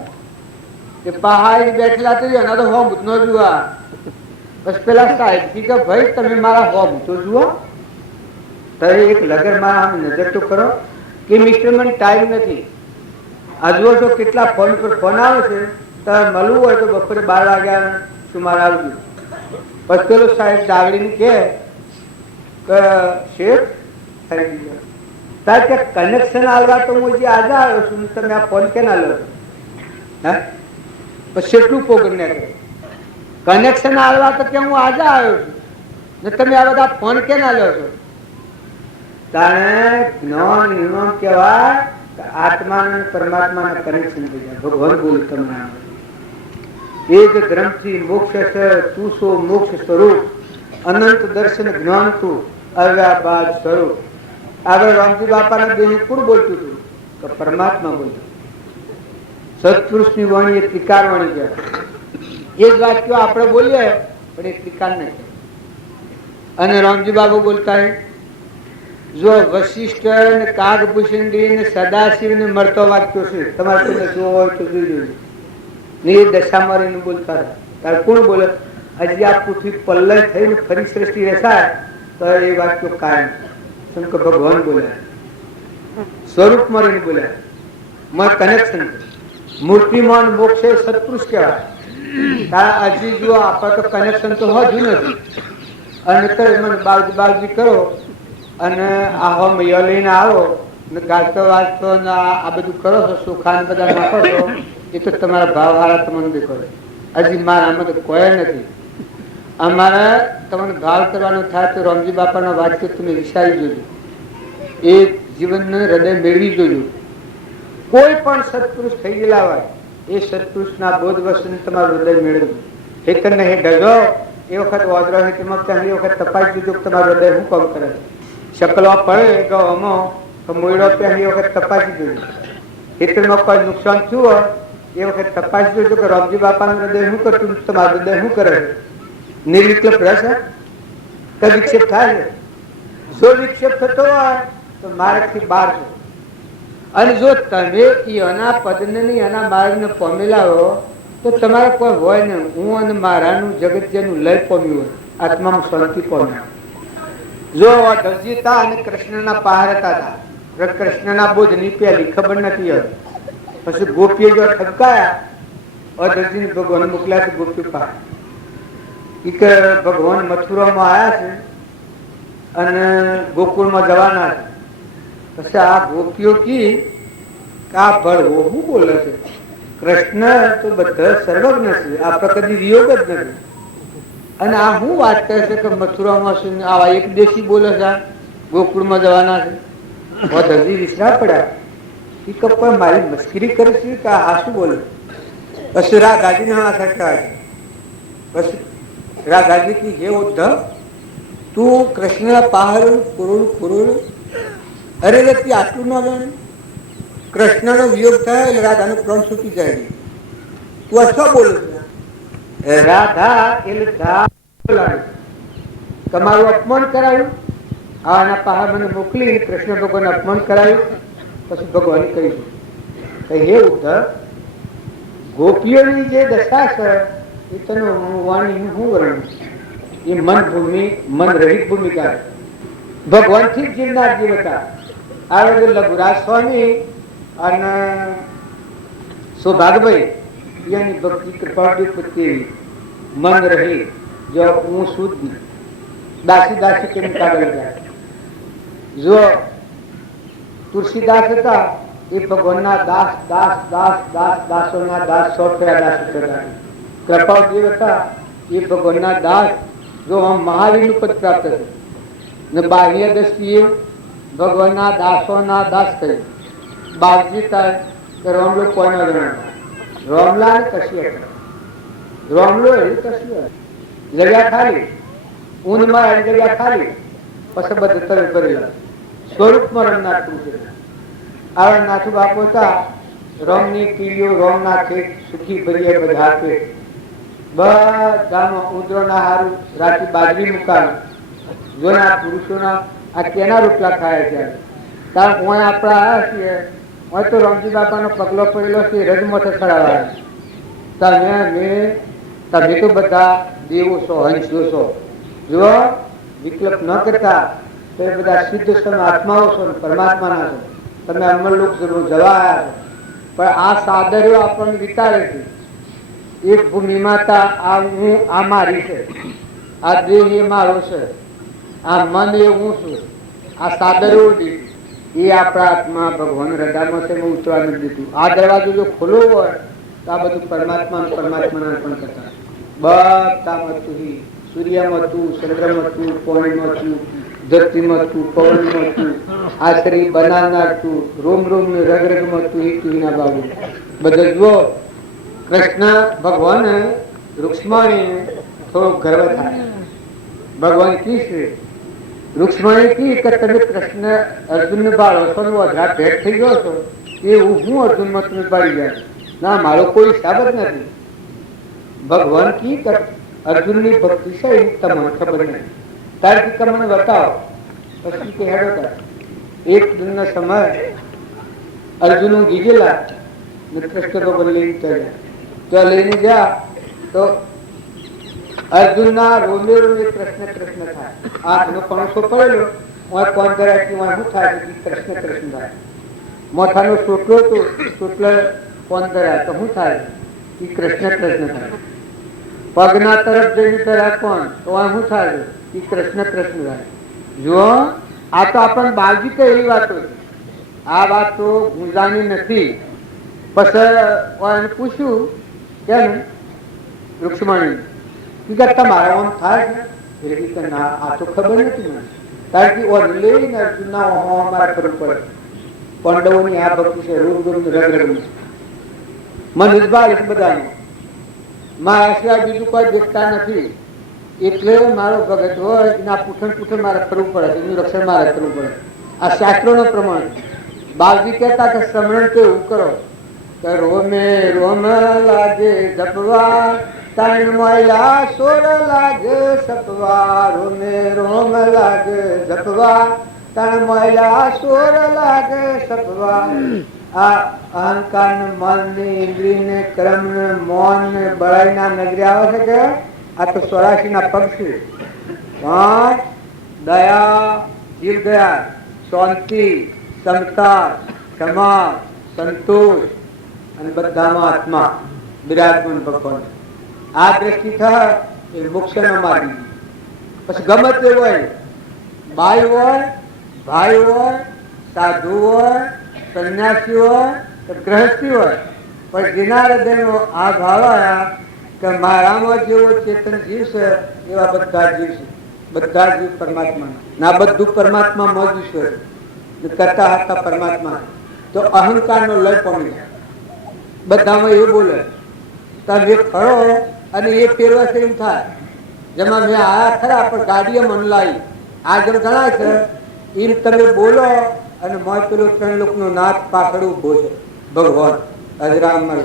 તે પહાડી બેઠેલા તો એના તો હોમ ન જોવા. બસ પેલા સાહેબ કે ભાઈ તમે મારા હોમ તો જુઓ. તો એક લગર માં નજર તો કરો કે મિસ્ટર મને ટાઈમ નથી. આ જુઓ છો કેટલા ફોન પર ફોન આવે છે. તારે મળવું હોય તો બપોરે 12 વાગ્યા સુમાર આવજો. પછી પેલો સાહેબ દાવડીને કે શેઠ તારે કે કનેક્શન આવવા તો હું જે આજે આવ્યો છું તમે આ ફોન કેના લો છો? હા પછી કેટલું પોગડ ને કનેક્શન આવવા તો કે હું આજે આવ્યો છું ને તમે આ બધા ફોન કેના લો છો? તારે જ્ઞાન નિયમ કહેવાય આત્મા પરમાત્મા કનેક્શન થઈ જાય. ભગવાન બોલે તમને એ જ ગ્રંથથી મોક્ષ છે તું સો મોક્ષ સ્વરૂપ અનંત દર્શન જ્ઞાન તું અવ્યાબાદ સ્વરૂપ. આગળ રામજી બાપાના દેહ કોણ બોલતું હતું? તો પરમાત્મા બોલતું. સત્પુરુષની વાણી એ ત્રિકાર વાણી કહેવાય. એ જ વાક્યો આપણે બોલીએ પણ એ ત્રિકાર નહીં. અને રામજી બાબુ બોલતા જો વશિષ્ઠ ને કાગભૂષણગીરી ને સદાશિવ ને મળતો વાક્યો છે તમારે કોઈ જોવો હોય તો જોઈ જોજો ને એ દશા મારીને બોલતા હતા. ત્યારે કોણ બોલે? હજી આ પૃથ્વી પલ્લય થઈને ફરી સૃષ્ટિ રચાય તો એ વાક્યો કાયમ. શંકર ભગવાન બોલ્યા, સ્વરૂપ મારીને બોલ્યા, મારે કનેક્શન મૂર્તિમાન મોક્ષ એ સત્પુરુષ કહેવાય. હજી જો આપણે તો કનેક્શન તો હોતું નથી અને મને બાળજી કરો અને આ હોમ લઈને આવો ને ગાજતો વાજતો આ બધું કરો છો સુખા ને બધા નાખો છો એ તો તમારા ભાવ વાળા તમને દેખો. હજી મારા આમાં તો કોઈ નથી. અમારે તમને ભાવ કરવાનો થાય તો રામજી બાપાનો વાક્ય તમે વિચારી જોજો. એ જીવનને હૃદય મેળવી જોજો. કોઈ પણ સત્પુરુષ થઈ ગયેલા હોય એ સત્પુરુષના બોધ વસ્તુને તમારું હૃદય મેળવજો. હેતર ને હે ડજો એ વખત વાદરો હે તેમાં પહેલી વખત તપાસી દીધું કે તમારું હૃદય શું કામ કરે. શકલો પડે ગવામાં તો મોયડો પહેલી વખત તપાસી દીધું. હેતરમાં કોઈ નુકસાન થયું હોય એ વખત તપાસી દીધું કે રામજી બાપાનું હૃદય શું કરતું, તમારું હૃદય શું કરે. નિર્વિકલ્પ રહેશે તો વિક્ષેપ થાય છે. જો વિક્ષેપ થતો હોય તો માર્ગથી બહાર છે. અને જો તમે એના પદને નહીં એના માર્ગને પામેલા હો તો તમારે કોઈ હોય ને હું અને મારાનું જગત જેનું લય પામ્યું હોય આત્મામાં શાંતિ પામ્યા. જો દરજીતા અને કૃષ્ણના પહારતા હતા. કૃષ્ણના બોધની પહેલી ખબર નથી હતી. પછી ગોપીએ જો ઠપકાયા દરજીને ભગવાન મોકલ્યા છે ગોપી પાસે. ભગવાન મથુરામાં આવ્યા છે અને ગોકુળમાં જવાના છે. પછી આ ગોપીઓ કી આ ભળવો શું બોલે છે? કૃષ્ણ તો બધા સર્વજ્ઞ છે, આપણે કદી વિયોગ જ નથી. અને આ શું વાત કરે છે કે મથુરામાં શું આવા એક દેશી બોલે છે ગોકુળમાં જવાના છે. હજી વિસરા પડ્યા એ કપ્પા મારી મસ્કરી કરે છે કે આ શું બોલે? પછી રાધાજીને હાથ અટકાવે. પછી રાધાજી કી હે ઉદ્ધવ, તું કૃષ્ણ પહાડ કુરુડ કુરુડ, અરે વ્યક્તિ આટલું ન જાણે? કૃષ્ણનો વિયોગ થાય એટલે રાધાનો પ્રાણ છૂટી જાય. તું આ શું બોલું છે? રાધા એટલે તમારું અપમાન કરાયું, આના પહાડ મને મોકલી કૃષ્ણ ભગવાન અપમાન કરાયું. પછી ભગવાન કહ્યું હે ઉદ્ધવ, ગોપીઓની જે દશા છે એ તને વાણી હું વર્ણું. એ મન ભૂમિ, મન રહિત ભૂમિકા ભગવાન થી જ જીવનાર જીવ હતા. આ વખતે લઘુરાજ સ્વામી અને સૌભાગભાઈ એની ભક્તિ કૃપાળી પ્રત્યે મન રહી. જો હું શુદ્ધ દાસી દાસી કેમ કાગળ જાય. જો તુલસીદાસ હતા એ ભગવાનના દાસ દાસ દાસ દાસ દાસોના દાસ 100 દાસ હતા. કૃપાળદેવ હતા એ ભગવાનના દાસ. જો આમ મહાવીરનું પદ પ્રાપ્ત થયું ને બાહ્ય દ્રષ્ટિએ ભગવાનના દાસોના દાસ થયું. બાવજી થાય કે રોમલો કોઈનો જણાવ્યો? રોમલા ને કશી હતા. રોમલો એ કશી જગ્યા ખાલી, ઊંધમાં જગ્યા ખાલી, પછી બધે તરફ કરેલા સ્વરૂપમાં રમનાર પુરુષ. આવા નાથુ બાપુ હતા. રોમની કીડીઓ રોમના ખેત સુખી ભરીએ બધા પેટ. બધામાં ઉદરોના હારું રાતી બાજરી મુકાવી. જોના પુરુષોના આ કેના રોટલા ખાય છે? કારણ કે આપણા આવ્યા છીએ હોય તો રામજી બાપાનો પગલો પડેલો છે રજમોથે ચડાવવા. તમે તો બધા દેવો છો, હંસો છો. જો વિકલ્પ ન કરતા તો એ બધા સિદ્ધ છો, આત્માઓ છો, પરમાત્માના છો. તમે અમરલોક જવા આવ્યા છો. પણ આ સાદરીઓ આપણને વિચારે છે. એક ભૂમિ માતા આ હું, આ મારી છે, આ દેહ એ મારો છે, આ મન એ હું છું. આ સાદરીઓ એ આપણા આત્મા ભગવાન હૃદયમાં છે, ઉતરવા નથી દીધું. આ દરવાજો જો ખુલ્લો હોય તો આ બધું પરમાત્માના પણ કરતા. બધામાં હતું, સૂર્યમાં હતું, ચંદ્રમાં હતું, પાણીમાં હતું, ધરતીમાં હતું, પવનમાં હતું, આ શરીર બનાવનાર હતું, રોમ રોમ રગ રગમાં હતું. એ તુના બાબુ બધા જુઓ. કૃષ્ણ ભગવાન રૂક્ષ્મણી થોડો ગર્વ થાય. ભગવાન કી છે રૂક્ષ્મણી કી કે તમે કૃષ્ણ અર્જુન બાળો છો, અધરા ભેટ થઈ ગયો છો, એ હું અર્જુનમાં તમે બાળી જાય. ના, મારો કોઈ હિસાબ જ નથી. ભગવાન કી અર્જુનની ભક્તિ છે એ તમને ખબર નહીં. તારથી તમને બતાવો. પછી કે હેડો તાર. એક દિનનો સમય અર્જુન ગીગેલા કૃષ્ણ ભગવાન લઈને ચાલ્યા. ત્યાં લઈને ગયા તો અર્જુનના રોમે રોમે કૃષ્ણ કૃષ્ણ થાય. આંખનો પણસો પડેલો કોણ કરાય કે શું થાય? કૃષ્ણ કૃષ્ણ થાય. મોથાનો સોટલો હતો, સોટલો કોણ કરાય તો શું થાય? એ કૃષ્ણ કૃષ્ણ થાય. પગના તરફ જઈને કરાય કોણ તો શું થાય? એ કૃષ્ણ કૃષ્ણ થાય. જો આ તો આપણને બાળજી તો એવી વાતો છે. આ વાત તો ગુંજાની નથી. પછી પૂછ્યું કેમ રૂક્ષ્મણી તમારા આમ થાય છે? ના, આ તો ખબર નથી મને. કારણ કે લઈને અર્જુનના મારા કરવું પડે. પાંડવોની આ ભક્તિ છે, રૂમ રૂમ રગ રગ મન ઉદ્ભાવ બધાનું. મારા સિવાય બીજું કોઈ દેખતા નથી. એટલે મારો ભગત હોય એના પૂઠણ મારે કરવું પડે, એનું રક્ષણ મારે કરવું પડે. આ શાસ્ત્રોનો પ્રમાણ. બાલજી કહેતા કે શ્રમણ તો એવું કરો કે રોમે રોમ લાગે જપવા, તણ મોયલા સોર લાગે સપવા. રોમે રોમ લાગે જપવા, તણ મોયલા સોર લાગે સપવા. આ અહંકાર ને મન ને ઇન્દ્રિય ને કર્મ ને મૌન ને બળાઈ ના નગરી આવે છે કે આ તો 84 ના પગ છે. પણ દયા, જીવ દયા, શાંતિ, સમતા, ક્ષમા, સંતોષ અને બધામાં આત્મા બિરાજમાન ભગવાન. આ દ્રષ્ટિ થાય એ મોક્ષનો માર્ગ. પછી ગમે તે હોય, બાઈ હોય, ભાઈ હોય, સાધુ હોય, સંન્યાસી હોય કે ગ્રહસ્થી હોય, પણ જેના હૃદયનો આ ભાવ આવ્યા કે મારામાં જેવો ચેતન જીવ છે એવા બધા જીવ છે. બધા જીવ પરમાત્મા ના, બધું પરમાત્મામાં જ ઈશ્વર કરતા હતા પરમાત્મા. તો અહંકારનો લય પામી જાય. બધામાં એ બોલે તમે ફરો અને એ ફેરવા છે એમ થાય જેમાં મેં આયા ખરા પણ ગાડીએ મન લાવી આ જેમ ગણાય છે એમ તમે બોલો અને મોય પેલું 3 લોકનું નાથ પાકડ ઉભો છે ભગવાન અજરામર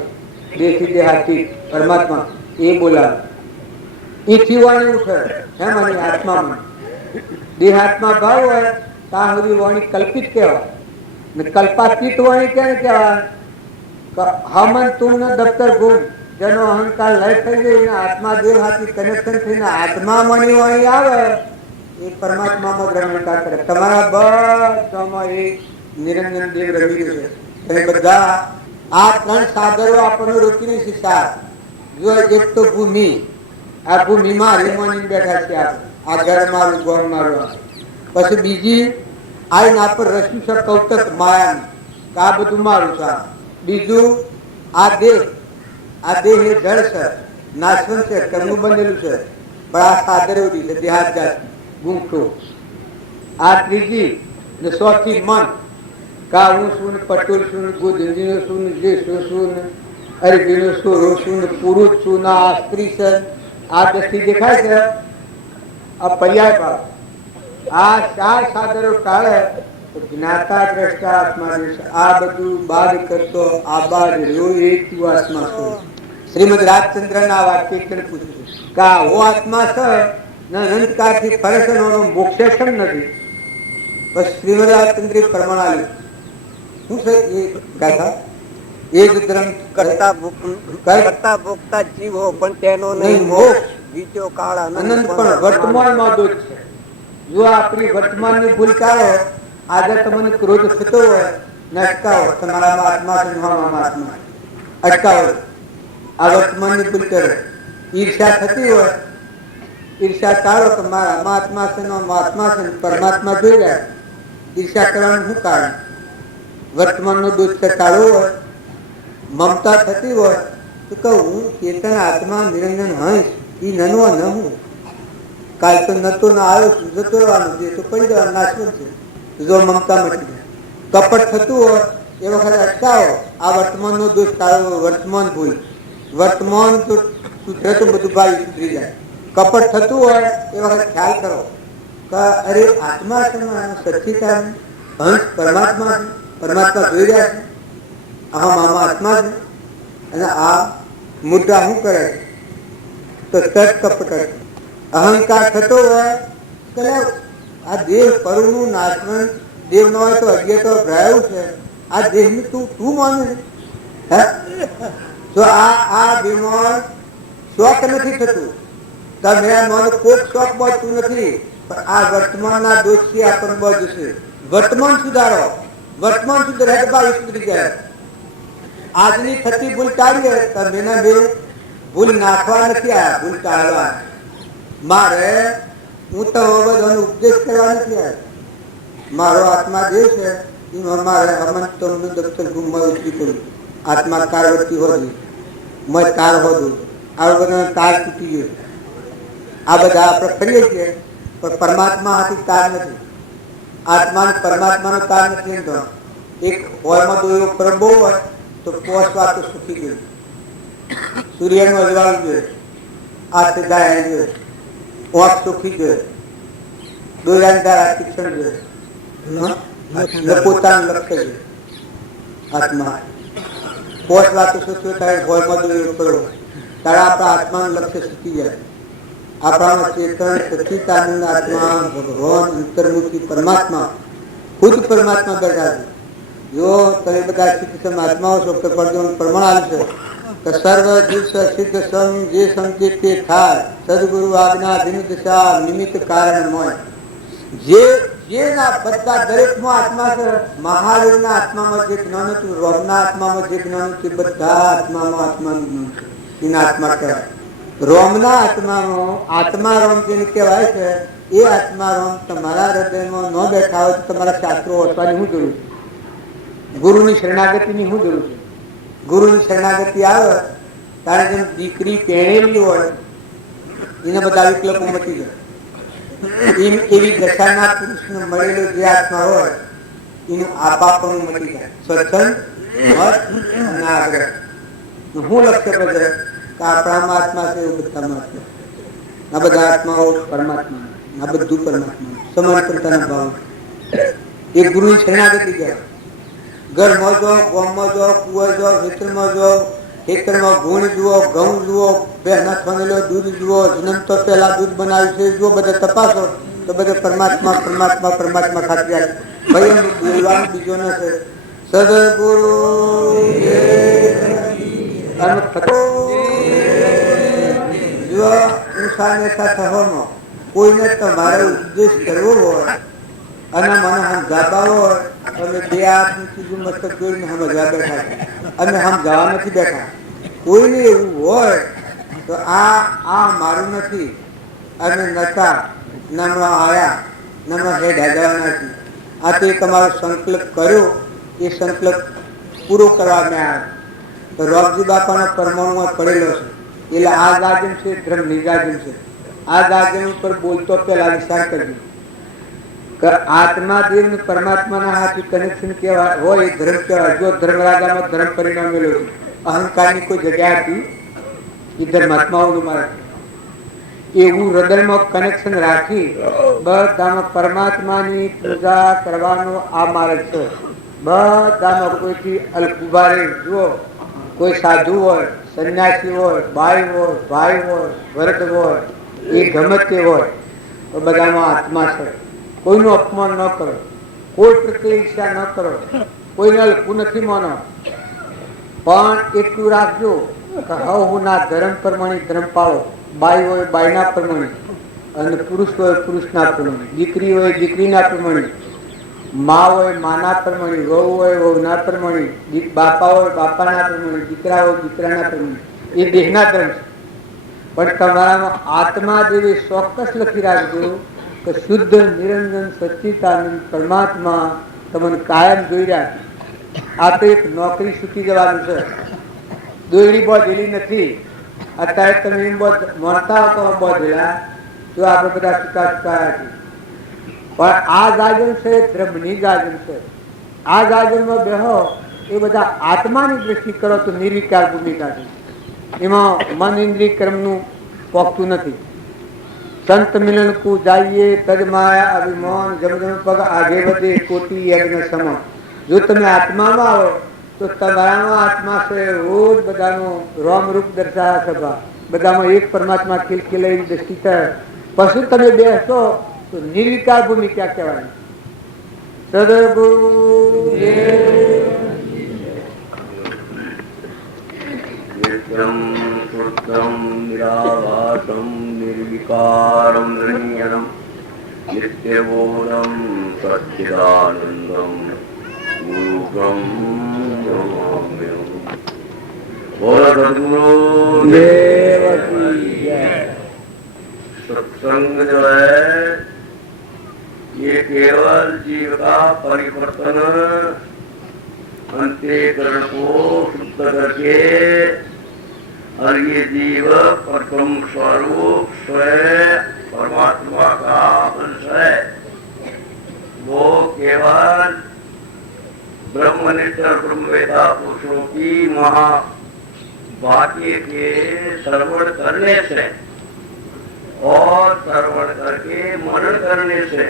દેશી દેહાતી પરમાત્મા એ બોલાવે એથી વાણી છે એમાંની આત્મામાં દેહાત્મા ભાવ હોય ત્યાં સુધી વાણી કલ્પિત કહેવાય ને કલ્પાતીત વાણી ક્યારે કહેવાય હમન તું દફતર ગુમ જેનો અહંકાર લય થઈ ગઈ આત્મા દેહ હાથી કનેક્શન થઈને આત્મામાંની વાણી આવે એ પરમાત્મામાં રમણકાર કરે તમારા બધામાં એ નિરંજન દેવ રમી છે તમે બધા આ 3 સાગરો આપણને રોકીને શિક્ષા જો એક તો ભૂમિ આ ભૂમિમાં હરીમાની બેઠા છે આ ઘર મારું ગોળ મારું પછી બીજી આઈને આપણે રસ્યું છે કૌતક માયાની આ બધું મારું છે બીજું આ દેહ એ જળ છે નાશવંત છે કર્મનું બનેલું છે પણ આ સાગર ઉડી છે દેહાત જાત ગુંઠો આ ત્રીજી ને ચોથી મન કા હું શું ને પટોલ શું ને ગોધંજીનો શું ને જે શું ને અરબીનો સોરો શું ને પુરુષ શું ને આ સ્ત્રી છે આ દ્રષ્ટિ દેખાય છે આ પર્યાય ભાવ આ 4 સાગરો કાળે જ્ઞાતા દ્રષ્ટા આત્મા આ બધું બાદ કરતો આ બાદ રહ્યો એક આત્મા છે શ્રીમદ રાજચંદ્ર ના વાક્ય પૂછ્યું કે આવો આત્મા છે ને અનંતકાળથી ફરે છે મોક્ષે છે નથી બસ શ્રીમદ રાજચંદ્ર પ્રમાણ શું છે એ ગાથા એ જ ગ્રંથ કરતા ભોગતા જીવ હો પણ તેનો નહીં મોક્ષ બીજો કાળ અનંત પણ વર્તમાનમાં દોષ છે જો આપણી વર્તમાનની ભૂલ કાઢો આજે તમને ક્રોધ થતો હોય ને અટકાવો તમારામાં આત્મા છે આત્મા અટકાવો આ વર્તમાનની ભૂલ કરે ઈર્ષા થતી હોય ઈર્ષા ટાળો કે મારા આત્મા છે આત્મા છે પરમાત્મા જોઈ રહ્યા ઈર્ષા કરવાનું શું કારણ વર્તમાનનો દોષ ટાળવો હોય મમતા થતી હોય તો કહું હું ચેતન આત્મા નિરંજન હંસ એ નનવા ન હું કાલ તો નતો ના આવ્યો છું જતો રહેવાનું છે તો પડી જવાનું નાશવું છે જો મમતા મટી જાય કપટ થતું હોય એ વખતે અટકાવો આ વર્તમાનનો દોષ ટાળવો વર્તમાન ભૂલ વર્તમાન તો સુધરે તો બધું ભાઈ સુધરી જાય કપટ થતું હોય એ વખતે ખ્યાલ કરો કે અરે આત્મા સચ્ચિદાનંદ હંસ પરમાત્મા છે પરમાત્મા જોઈ રહ્યા છે આમાં આત્મા છે અને આ મુદ્દા શું કરે છે તો તટ કપટ અહંકાર થતો હોય કે આ દેહ પરનું નાશવંત દેવ ન હોય તો અજ્ઞે તો ભરાયું છે આ દેહની તું માને હે તો આ બીમાર શોખ નથી થતું તમે માનો કોઈ શોખ મળતું નથી પણ આ વર્તમાનના દોષથી આપણને બળ જશે વર્તમાન સુધારો વર્તમાન સુધારે તો બાવીસ સુધરી જાય આજની થતી ભૂલ ટાળીએ તમે એના બે ભૂલ નાખવા નથી આવ્યા ભૂલ ટાળવા મારે હું તો બધાનો ઉપદેશ કરવા નથી આવ્યો મારો આત્મા જે છે એમાં મારે હમંત દફતર ગુમવા ઉતરી પડ્યું આત્મા કારવર્તી હોતી મય કાર હોતું આ બધા તાર તૂટી ગયો આ બધા આપણે કરીએ છીએ પણ પરમાત્મા હાથી તાર નથી આત્મા પરમાત્માનો તાર નથી એમ તો એક હોયમાં તો એવો પ્રભો હોય તો પોષ વાતો સુખી ગયું સૂર્યનું અજવાળું જોઈએ હાથ જાય જોઈએ ઓંખ સુખી જોઈએ દોરાની ધારા શિક્ષણ જોઈએ પોતાનું લક્ષ્ય જોઈએ આત્મા પોષ વાતો સુખ્યો થાય હોયમાં તો એવો કરો તારા આપણા આત્માનું લક્ષ્ય શીખી જાય આપણામાં ચેતન સચ્ચિદાનંદ આત્મા ભગવાન અંતર્મુખી પરમાત્મા ખુદ પરમાત્મા બેઠા છે જો તમે બધા શિક્ષણ આત્માઓ છો તો પ્રમાણ આવ્યું છે કે સર્વ દિવસ સિદ્ધ સંગ જે સંકેત તે થાય સદગુરુ આજ્ઞા ધીમ દિશા નિમિત્ત કારણ હોય જેના બધા દરેકમાં આત્મા છે મહાવીરના આત્મામાં જે જ્ઞાન હતું રોમના આત્મામાં જે જ્ઞાન હતું બધા આત્મામાં આત્માનું જ્ઞાન છે એના આત્મા કહેવાય રોમના આત્મામાં આત્મા રોમ જેને કહેવાય છે એ આત્મા રોમ તમારા હૃદયમાં ન બેઠા હોય તો તમારા શાસ્ત્રો વાંચવાની શું જરૂર છે ગુરુની શરણાગતિની શું જરૂર છે ગુરુની શરણાગતિ આવે ત્યારે જેમ દીકરી પહેરેલી હોય એને બધા વિકલ્પો મટી જાય એવી દશાના પુરુષને મળેલો જે આત્મા હોય એનું આપાપણું મટી જાય સત્સંગ મત અને આગ્રહ હું લક્ષ્ય બધે કે આપણામાં આત્મા છે એવું બધામાં આત્મા, આ બધા આત્માઓ પરમાત્મા, આ બધું પરમાત્મા સમાનતાના ભાવ. એ ગુરુ શરણાગતિ ગયા. ઘરમાં જો, ગામમાં જો, કુવા જો, ખેતરમાં જો, ખેતરમાં ગુણ જુઓ, ઘઉં જુઓ, પહેલા થયેલો દૂધ જુઓ, જન્મ તો પહેલા દૂધ બનાવ્યું છે જુઓ, બધા તપાસો તો બધે પરમાત્મા પરમાત્મા પરમાત્મા ખાતી આવે. ભાઈ એમ બોલવાનું બીજો નથી. સદગુરુ જો ઊંસાને સાથે હોનો કોઈને તમારે ઉપદેશ કરવો હોય અને મને સમજાવવા હોય, અમે બે હાથની ચીજું મસ્તક જોઈને સમજવા બેઠા છે, અમે સમજાવવા નથી બેઠા. કોઈને એવું હોય તો આ મારું નથી, અમે નતા નમવા આવ્યા, નમવા હેડ હજાવાના છીએ. આ તે તમારો સંકલ્પ કર્યો, એ સંકલ્પ પૂરો કરવા મેં આવ્યો. તો રોગજી બાપાના પરમાણુમાં પડેલો છે, એટલે આ ગાજન છે ધર્મ નિગાજન છે. આ ગાજન ઉપર બોલતો પહેલા વિચાર કરજો કે આત્મા દેવ ને પરમાત્માના હાથે કનેક્શન કેવા હોય એ ધર્મ કહેવાય. જો ધર્મરાજામાં ધર્મ પરિણામેલો છે, અહંકારની કોઈ જગ્યા હતી એ ધર્માત્માઓનું માર્ગ. એવું હૃદયમાં કનેક્શન રાખી બધામાં પરમાત્માની પૂજા કરવાનો આ માર્ગ છે. બધામાં કોઈથી અલ્પુભારે જુઓ, કોઈ સાધુ હોય, સંન્યાસી હોય, બાઈ હોય, ભાઈ હોય, વર્ગ હોય, એ ગમે તે હોય તો બધામાં આત્મા છે. કોઈનું અપમાન ન કરો, કોઈ પ્રત્યે ઈચ્છા ન કરો, કોઈને અલ્પું નથી માનો, પણ એટલું રાખજો કે હું ના ધર્મ પ્રમાણે ધર્મ પાળો. બાઈ હોય બાઈના પ્રમાણે, અને પુરુષ હોય પુરુષના પ્રમાણે, દીકરી હોય દીકરીના પ્રમાણે, મા હોય માના પ્રમાણે, વહુ હોય વહુના પ્રમાણે, બાપા હોય બાપાના પ્રમાણે, દીકરા હોય દીકરાના પ્રમાણે. એ દેહના ધર્મ છે. પણ તમારામાં આત્મા જેવી ચોક્કસ લખી રાખજો કે શુદ્ધ નિરંજન સચ્ચિદાનંદ પરમાત્મા તમને કાયમ જોઈ રહ્યા. આ તો એક નોકરી છૂટી જવાનું છે, દોયડી બોધેલી નથી. અત્યારે તમે એમ મળતા હો તો બોધેલા તો આપણે બધા ચૂકા ચૂકાયા છીએ. પણ આ ગાજન છે ધર્મની ગાજન છે. આ ગાજનમાં બેહો એ બધા આત્માની દ્રષ્ટિ કરો તો નિર્વિકાર ભૂમિકા છે. એમાં મન ઇન્દ્રિય કર્મનું પોખતું નથી. સંત મિલન કો જાઈએ તજ માયા અભિમાન જમ જમ પગ આગે વધે કોટી યજ્ઞ સમ. જો તમે આત્મામાં આવો તો તમારાનો આત્મા છે રોજ બધાનો રોમરૂપ દર્શાવ્યા સભા, બધામાં એક પરમાત્મા ખીલખીલાઈ દ્રષ્ટિ થાય. પછી તમે બેસો તો નિર્વિકાર ભૂમિકા કહેવાય. સદગુરુ નિરાભાસમ નિર્વિકારમ નિરંજનમ નિત્યબોધમ સચ્ચિદાનંદમ ગુરુકમ નમામ્યહમ. બોલ સદગુરુ દેવ की जय. सत्संग जो है ये केवल जीव का परिवर्तन अंतःकरण को शुद्ध करके और ये जीव परम स्वरूप स्वयं परमात्मा का अंश है, वो केवल ब्रह्मनिष्ठ ब्रह्मवेदा पुरुषों की महावाक्य के श्रवण करने से और श्रवण करके मनन करने से,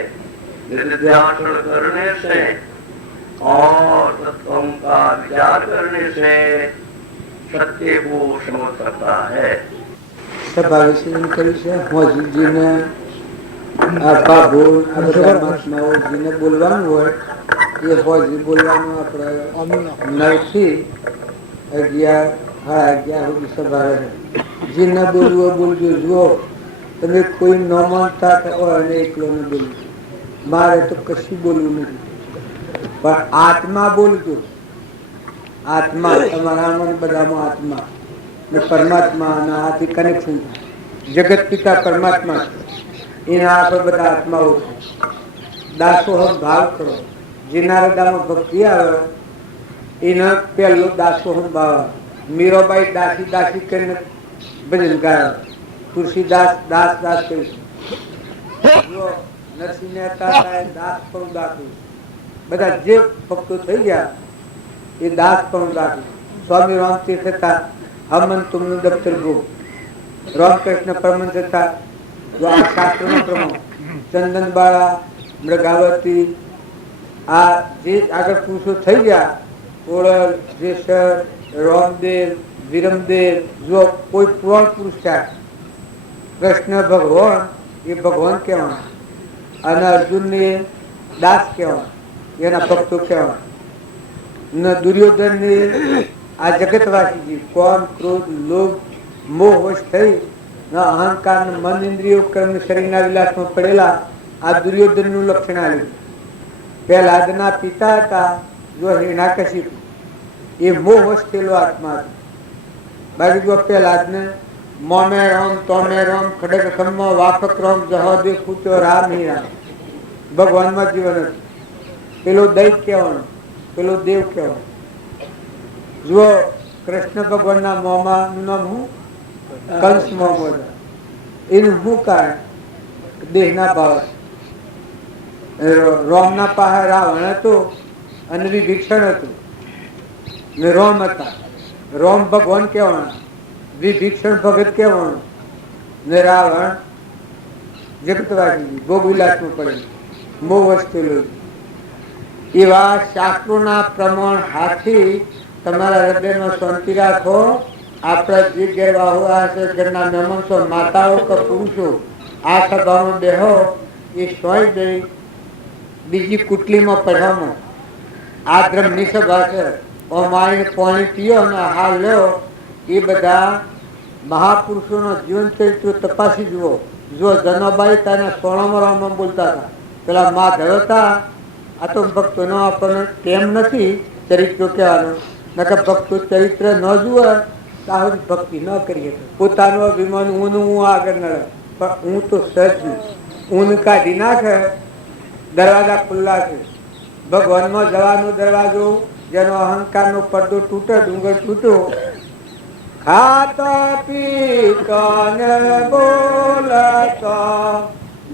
निधिध्यासन करने से और तत्वों का विचार करने से सत्य को समझ सकता है. સભા વિશે કર્યું છે. મોજીજીને આપા બોલ આ બધા મહાત્માઓજીને બોલવાનું હોય એ હોજી બોલવાનું. આપણે 9 થી 11 સુધી સભા રહે. જે ન બોલવું હોય બોલજો. જુઓ તમે કોઈ ન માનતા હોય અને એકલો ન બોલવું. મારે તો કશું બોલવું નથી, પણ આત્મા બોલજો. આત્મા તમારામાં બધામાં આત્મા ને પરમાત્માના હાથે કનેક્શન થાય. જગત પિતા પરમાત્મા છે, એના આપણે બધા આત્માઓ છે. દાસોહમ ભાવ કરો. જેના હૃદયમાં ભક્તિ આવે એનો પહેલો દાસોહમ ભાવ આવે. મીરાબાઈ દાસી દાસી કરીને ભજન ગાય. તુલસીદાસ દાસ દાસ કરીશું. નરસિંહ મહેતા દાસ પણ દાખવું. બધા જે ભક્તો થઈ ગયા એ દાસ પણ દાખવું. સ્વામી રામતીર્થ હતા હમન તુમનું દફતર ગો રામકૃષ્ણ પરમહંસ હતા. જો આ શાસ્ત્રોનો પ્રમાણ ચંદન બાળા, મૃગાવતી, આ જે આગળ પુરુષો થઈ ગયા, ઓળખ, જેસર, રામદેવ, વિરમદેવ, જો કોઈ પુરાણ પુરુષ થયા. કૃષ્ણ ભગવાન એ ભગવાન કહેવાય અને અર્જુનને દાસ કહેવાય, એના ભક્તો કહેવાય. ને દુર્યોધનને આ જગતવાસી કોમ, ક્રોધ, લોભ, મોહ વશ થઈ અહંકાર, મન, ઇન્દ્રિયો, કર્મ, શરીરના વિલાસમાં પડેલા આ દુર્યોધનનું લક્ષણ આવ્યું. પહેલાદના પિતા હતા જો હિરણ્યકશિપુ, એ મોહ વશ થયેલો આત્મા હતો. બાકી જો પહેલાદને મોમે રામ, તોમે રામ, ખડક ખમ્મો, વાપક રામ, જહોદે પૂછો રામ હી રામ, ભગવાનમાં જીવન હતું. પેલો દૈત કહેવાનો, પેલો દેવ કહેવાનો. જુઓ કૃષ્ણ ભગવાનના મોમાં નામ હું કંસ મોહમ્મદ, એનું શું કારણ? દેહના ભાવ. રોમના પાસે રાવણ હતો અને વિભીષણ હતું ને રોમ હતા. રોમ ભગવાન કહેવાના, વિભીષણ ભગત કહેવાનું ને રાવણ જગતવાસી ભોગવિલાસમાં પડે મોહ વસ્તુ. એવા શાસ્ત્રોના પ્રમાણ હાથી તમારા હૃદયમાં શાંતિ રાખો. આપણા જે ગેરવાહુ હશે, ઘરના મહેમાન છો, માતાઓ કે પુરુષો, આ સભામાં બેહો. એ સોય ગઈ બીજી કુટલીમાં પડવામાં આ ધર્મની સભા છે. મારીને પાણી પીઓ અને હાલ લો. એ બધા મહાપુરુષોનો જીવન ચરિત્ર તપાસી જુઓ. જો જનાબાઈ તાના સોણામાં રામમાં બોલતા હતા, પેલા માધવ હતા. આ તો ભક્તોનો આપણને કેમ નથી ચરિત્ર કહેવાનું. નકર ભક્તો ચરિત્ર ન જુએ તો ભક્તિ ન કરીએ. પોતાનું અભિમાન હું આગળ ન રહે, પણ હું તો સજ ઊન કાઢી નાખે. દરવાજા ખુલ્લા છે. ભગવાનમાં જવાનો દરવાજો, જેનો અહંકારનો પડદો તૂટે, ડુંગર તૂટો. ખાતા પીતા ને બોલતા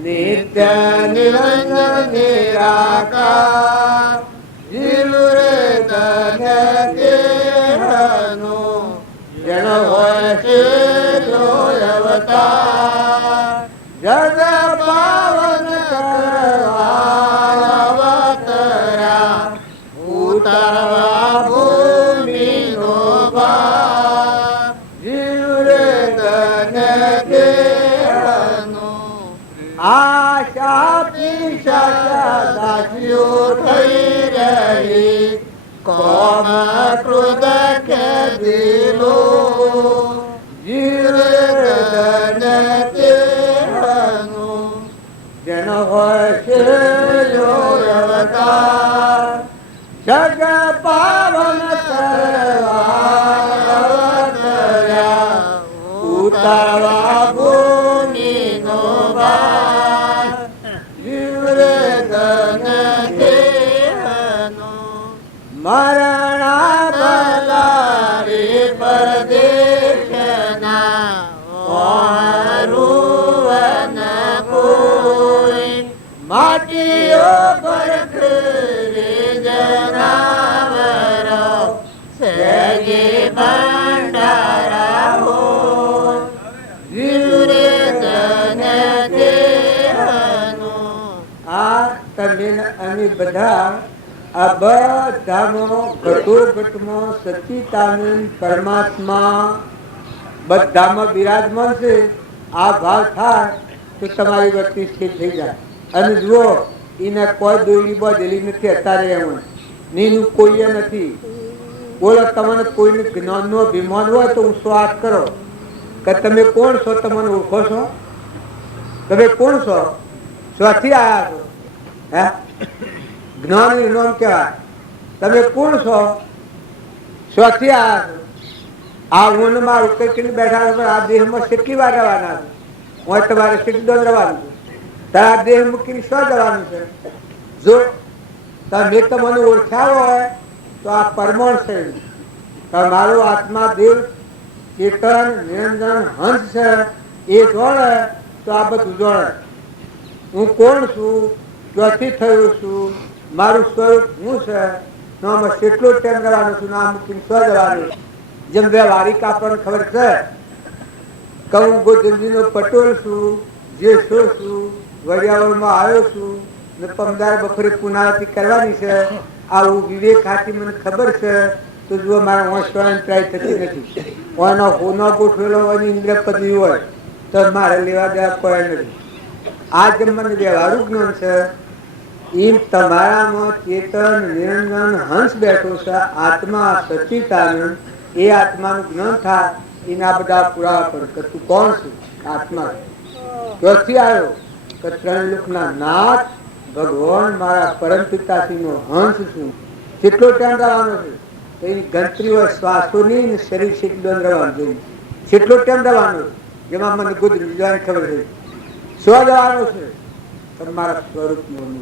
નિત્ય નિરંજન નિરાકાર, જીવ રે તને દેહનો જન હોય છે જો અવતાર. જગ પાવન કરવા અવતર્યા, ઉતારવા ભૂમિનો ભાર. જીવ રે તને દેહનો આશા પીછા દાસીઓ થઈ રહી. કોમ ક્રોધ કે દિલો, જીવ રે તને દેહનો જન હોય છે જો અવતાર. જગ પાવન કરવા અવતર્યા, ઉતારવા ભૂમિનો ભાર. જીવ રે તને દેહનો મરણા બલારે પરદેશના ઓરુવન કોઈ. માટીઓ પર જનાવરો સગે ભંડારા હો. જીવ રે તને દેહનો. આ તમે અમે બધા આ બધામાં ઘટોઘટમાં સચ્ચિદાનંદ પરમાત્મા બધામાં બિરાજમાન છે. આ ભાવ થાય તો તમારી વસ્તુ સ્થિર થઈ જાય. અને જુઓ, એને કોઈ દોરી બધેલી નથી અત્યારે. એમાં નીનું કોઈએ નથી. બોલો, તમને કોઈને જ્ઞાનનો અભિમાન હોય તો હું સ્વાદ કરો કે તમે કોણ છો, તમને ઓળખો છો? તમે કોણ છો? સ્વથી આવ્યા છો? હે, જ્ઞાન નામ કહેવાય. તમે કોણ છો? સ્વથી આવ્યા છો. આ હું મારું કઈ બેઠા આ દેહમાં કેટલી વાર રહેવાના છે? હું તમારે કેટલી દોડ રહેવાનું છે? તારા દેહ મૂકીને શું જવાનું છે? જો તમે તમને ઓળખ્યા હોય તો આ પરમાણ છે. તમારો આત્મા દેવ ચેતન નિરંજન હંસ છે. એ જોડે તો આ બધું જોડે. હું કોણ છું, ક્યાંથી થયું છું, મારું સ્વરૂપ શું છે, આમાં કેટલો ટાઈમ રહેવાનું છું, નામ મૂકીને શું જવાનું. જેમ વ્યવહારિક આપણને ખબર છે કે હું ગોધનજીનો પટોળ છું, જે છું વડિયાવળમાં આવ્યો છું ને પમદાર બપોરે પુનાવતી કરવાની છે, આવું વિવેક હાથી મને ખબર છે, તો જો મારા હોંસવાની ટ્રાય થતી નથી. ઓનો હોનો ગોઠવેલો હોય ઇન્દ્ર પદવી હોય તો મારે લેવા દેવા કોઈ નથી. આ જેમ મને વ્યવહારું જ્ઞાન છે એમ તમારામાં ચેતન નિરંજન હંસ બેઠો છે, આત્મા સચિતાનંદ. એ આત્માનું જ્ઞાન થાય એના બધા પુરાવા પર કે તું કોણ છું? આત્મા ક્યાંથી આવ્યો? કે ત્રણ લોકના નાથ ભગવાન મારા પરમ પિતાશ્રીનો હંસ છું. કેટલો ટાઈમ રહેવાનો છે? તો એની ગણતરી હોય શ્વાસોની ને શરીર શીખદોન રહેવાનું છે. કેટલો ટાઈમ રહેવાનો છે? જેમાં મને ગુજરી જવાની ખબર છે. શું જવાનું છે? તમારા સ્વરૂપનું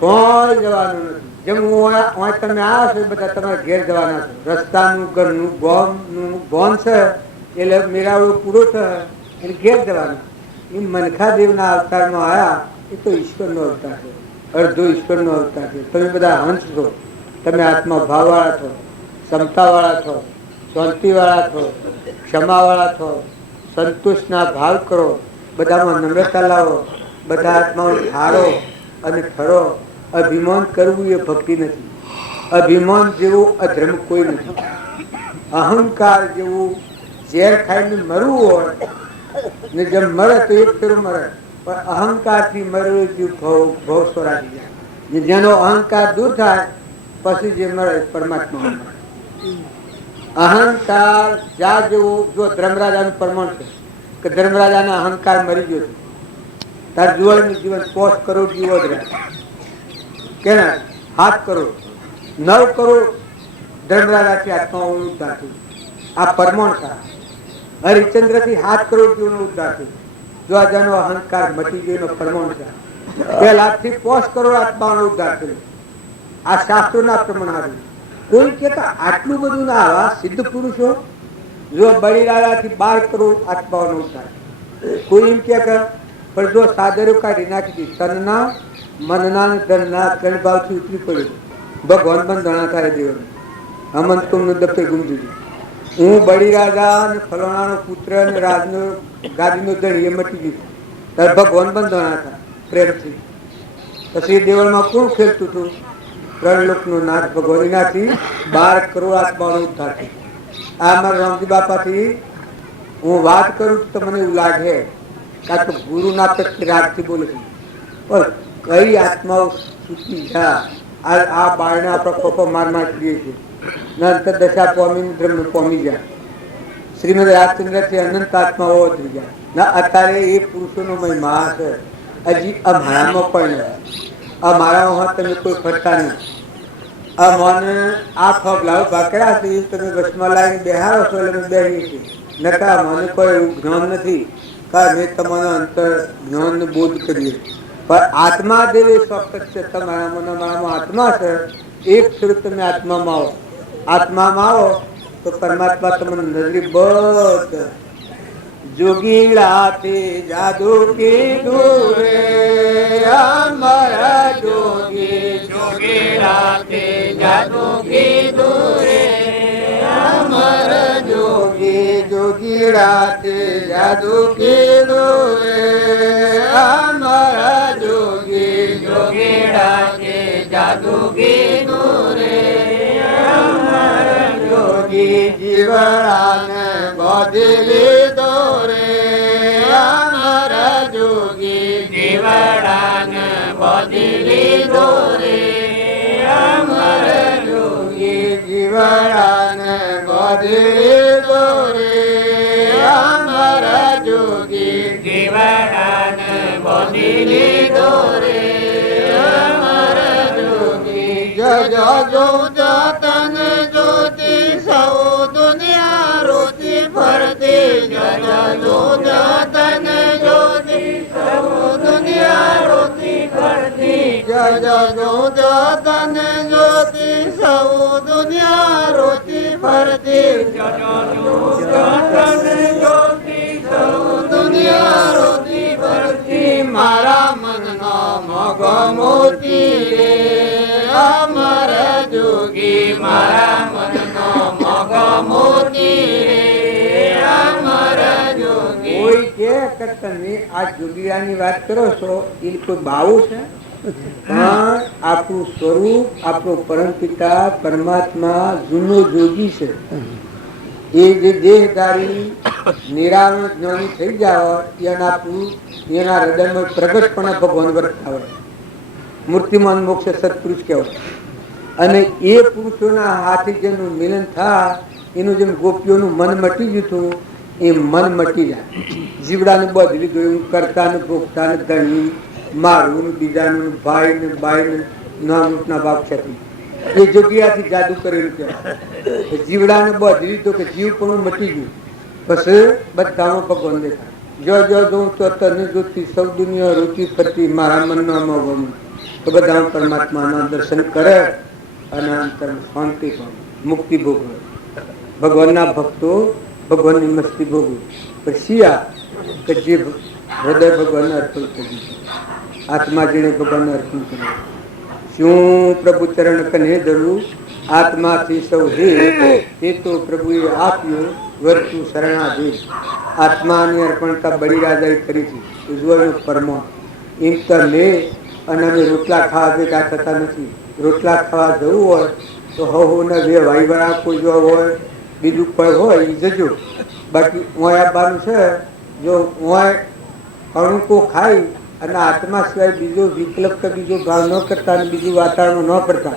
કોઈ જવાનું નથી. જેમ હું તમે આ છો બધા તમારા ઘેર જવાના છો. રસ્તાનું ઘરનું ગોમનું ગોમ છે એટલે મેળાવડો પૂરો થયો એટલે ઘેર જવાનું. એ મનખાદેવના અવતારમાં આવ્યા એ તો ઈશ્વરનો અવતાર છે, અડધો ઈશ્વરનો અવતાર છે. તમે બધા હંસ છો, તમે આત્મા ભાવવાળા છો, ક્ષમતાવાળા છો, શાંતિવાળા છો, ક્ષમાવાળા છો, સંતોષના ભાવ કરો, બધામાં નમ્રતા લાવો, બધા આત્માઓ ઠારો અને ઠરો. અભિમાન કરવું એ ભક્તિ નથી. અભિમાન જેવું અધર્મ કોઈ નથી. અહંકાર જેવું ઝેર ખાઈને મરવું હોય ને જેમ મરે તો એક ફેરું મરે, પણ અહંકાર થી મરવું જીવ ભવ સ્વરાજી જાય. જેનો અહંકાર દૂર થાય પછી જે મરે પરમાત્મા મરે. અહંકાર જા જેવું જો ધર્મરાજાનું પ્રમાણ છે કે ધર્મરાજાના અહંકાર મરી ગયો છે, તાર જુવાળનું જીવન 5 કરોડ જીવો જ રહ્યા. કેના 7 કરોડ 9 કરોડ ધર્મરાજાથી આત્માઓ ઉદ્ધાર થયું. આ પરમાણ થાય. હરિચંદ્ર થી 7 કરોડ જીવનો ઉદ્ધાર થયું. જો આ જેનો અહંકાર મટી ગયો પરમાણ થાય. 2 લાખથી 5 કરોડ આત્માનો ઉદ્ધાર થયો. આ શાસ્ત્રોના પ્રમાણ આવ્યું. કોઈ કહેતા આટલું બધું ના આવા સિદ્ધ પુરુષો જો બળીરાજાથી 12 કરોડ આત્માઓનો ઉદ્ધાર. કોઈ એમ કે પણ જો સાદરો કાઢી નાખી તનના મનના ધનના ત્રણ ભાવથી ઉતરી પડ્યું. ભગવાન બંધણા થાય દેવ હમંત કુમનું દફતર ગુમ દીધું. હું બળીરાજા અને ફલાણાનો પુત્ર અને રાજનો ગાદીનો ધણી એ મટી ગયું. ત્યારે ભગવાન બંધણા થાય પ્રેમથી. પછી દેવળમાં કોણ ખેલતું હતું? 3 લોકનો નાથ ભગવાન. એનાથી 12 કરોડ આત્માનો ઉદ્ધાર થયો. આ અમારા રામજી બાપાથી હું વાત કરું તો મને એવું લાગે કાં તો ગુરુના પ્રત્યે રાગથી બોલે છે, પણ કઈ આત્માઓ સૂચી આ બાળને આપણા પપ્પા માર દઈએ છીએ. અંતર દશા પામી ધર્મ પામી જાય. શ્રીમદ રાજચંદ્રથી અનંત આત્માઓ થઈ જાય ના. અત્યારે એ પુરુષોનો મહિમા છે. હજી અમારામાં પણ અમારામાં તમે કોઈ ફરતા નહીં. મને આ ફગલાઓ ભાકરા છે તમે બસમાં લાવીને બેહારો છો એટલે અમે બેહીએ છીએ. નકા મને કોઈ એવું જ્ઞાન નથી કારણ મેં તમારા અંતર જ્ઞાન બોધ કરીએ. પણ આત્મા દેવ એ ચોક્કસ છે. તમારામાં મારામાં આત્મા છે. એક સ્વરૂપ તમે આત્મામાં આવો. આત્મામાં આવો તો પરમાત્મા તમને નજરી બધ જોગીલાથી જાદુ કીધું રે અમારા જોગી જોગીલાથી જાદુ કીધું રે અમારા જોગી જોગીલાથી જાદુ કીધું રે અમારા જોગી જોગીલાથી જાદુ કીધું રે અમારા જોગી જીવડાને બોધી લીધો રે અમારા જોગી જીવડાને બોધી લીધો રે અમારા જોગી જીવડાને બોધી લીધો રે અમારા જોગી જીવડાને બોધી લીધો રે અમારા જોગી જો જો તન જ્યોતિ સૌ દુનિયા રોતી ફરતી જો તન જ્યોતિ સૌ દુનિયા રોતી ફરતી જો તન જ્યોતિ સૌ દુનિયા રોતી ફરતી જો તન જ્યોતિ સૌ દુનિયા રોતી ફરતી મારા મનનો મોગો મોતી રે અમારા જોગી મારા મનનો મોગો મોતી કોઈ કે તમે આ જોગીરાની વાત કરો છો એ કોઈ બાવું છે? પણ આપણું સ્વરૂપ આપણો પરમપિતા પરમાત્મા જૂનો જોગી છે. એ જે દેહધારી નિરાવરણ જ્ઞાની થઈ જાય એના હૃદયમાં પ્રગટપણા ભગવાન વર્તા હોય. મૂર્તિમાન મોક્ષ સત્પુરુષ કહેવાય. અને એ પુરુષોના હાથે જેનું મિલન થાય એનું જેમ ગોપીઓનું મન મટી ગયું હતું એ મન મટી જાય. જીવડાને બદલી ગયું, કરતા ને ભોગતા ને ધણી મારું બીજાનું ભાઈ ને બાઈ ને નાના ભાગ છે. એ જગ્યાથી જાદુ કરેલું કહેવાય. જીવડાને બદલી તો કે જીવ પણ મટી ગયું. પછી બધામાં ભગવાન દેખાય. જો જો જોઉં તો તને જોતી સૌ દુનિયા રૂચી ફરતી મારા મનમાં ગમું તો બધા પરમાત્માના દર્શન કરે અને અંતર શાંતિ પામે, મુક્તિ ભોગવે. ભગવાનના ભક્તો ભગવાનની મસ્તી ભોગવે. પછી આ કે જે હૃદય ભગવાનને અર્પણ કરી, આત્મા જેને ભગવાનને અર્પણ કર્યું. શું પ્રભુ ચરણ કને ધરું આત્માથી સૌ હે, એ તો પ્રભુએ આપ્યું વર્તુ શરણાધીન. આત્માની અર્પણતા બળીરાજાએ કરી છે. ઉજ્જવળ પરમો એમ તો લે. અને અમે રોટલા ખાવા ભેગા થતા નથી. રોટલા ખાવા જવું હોય તો હો ને બે ભાઈવાળા કોઈ જો હોય બીજું કોઈ હોય એ જજો. બાકી ઓય આવવાનું છે. જો ઓય અણુકો ખાઈ અને આત્મા સિવાય બીજો વિકલ્પ કે બીજો ભાવ ન કરતા અને બીજું વાતાવરણ ન પડતા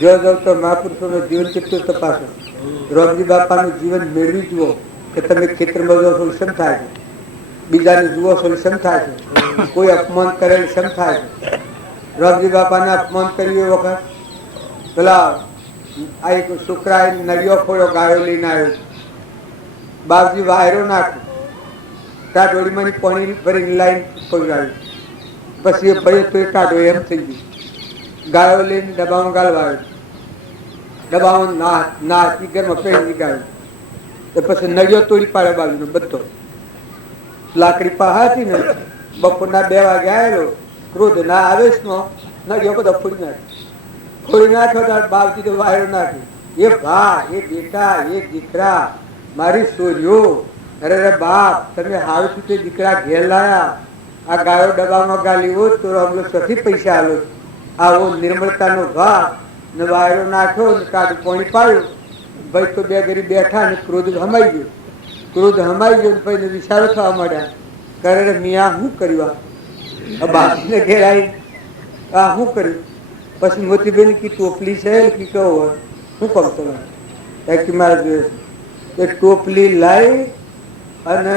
જો જાવ તો મહાપુરુષોનું જીવન કેટલું તપાસો. રોમજી બાપાનું જીવન મેળવી જુઓ કે તમે ખેતરમાં જો સોલ્યુશન થાય છે, બીજાને જુઓ સોલ્યુશન થાય છે, કોઈ અપમાન કરેલ સમ થાય છે. રોમજી બાપાને અપમાન કર્યું એ વખત પેલા આ એક છોકરાએ નરિયો ફોડ્યો, ગાયો લઈને આવ્યો. બાપજી વાયરો નાખ્યો, ટાઢોળીમાંની પાણી ભરીને લાઈન પકડાવી. પછી એ ભાઈ તો એ ટાઢો એમ થઈ ગયું. ગાયો લઈને ડબ્બામાં ગાળવા આવ્યો. ડબ્બામાં ના ઘરમાં પહેરી ગાયો. તો પછી નળિયો તોડી પાડે બાજુનો બધો. લાકડી પાસે હતી ને બપોરના 2 વાગે આવેલો. ક્રોધ ના આવેશમાં નળિયો બધો ફોડી નાખ્યો. ફોડી નાખ્યો બાપજી તો વાયરો નાખ્યો. એ ભા, એ બેટા, એ દીકરા, મારી સોર્યો, અરે બાપ તમે હાલ સુધી દીકરા ઘેર લાયા. આ ગાયો ડબ્બામાં ગાલી હોત તો અમને સથી પૈસા આલો. આવો નિર્મળતાનો ભાવ ને વાયરો નાખ્યો ને કાઢું પાણી પાડ્યું. ભાઈ તો 2 ઘડી બેઠા ને ક્રોધ હમાઈ ગયો. ક્રોધ હમાઈ ગયો ભાઈ વિચારો થવા માંડ્યા. કરે મિયા શું કર્યું? આ બાપને ઘેર આવી આ શું કર્યું? પછી મોતીબેન કી ટોપલી છે કે કહો શું કામ તમારે મારે જોઈએ એ ટોપલી લાવી અને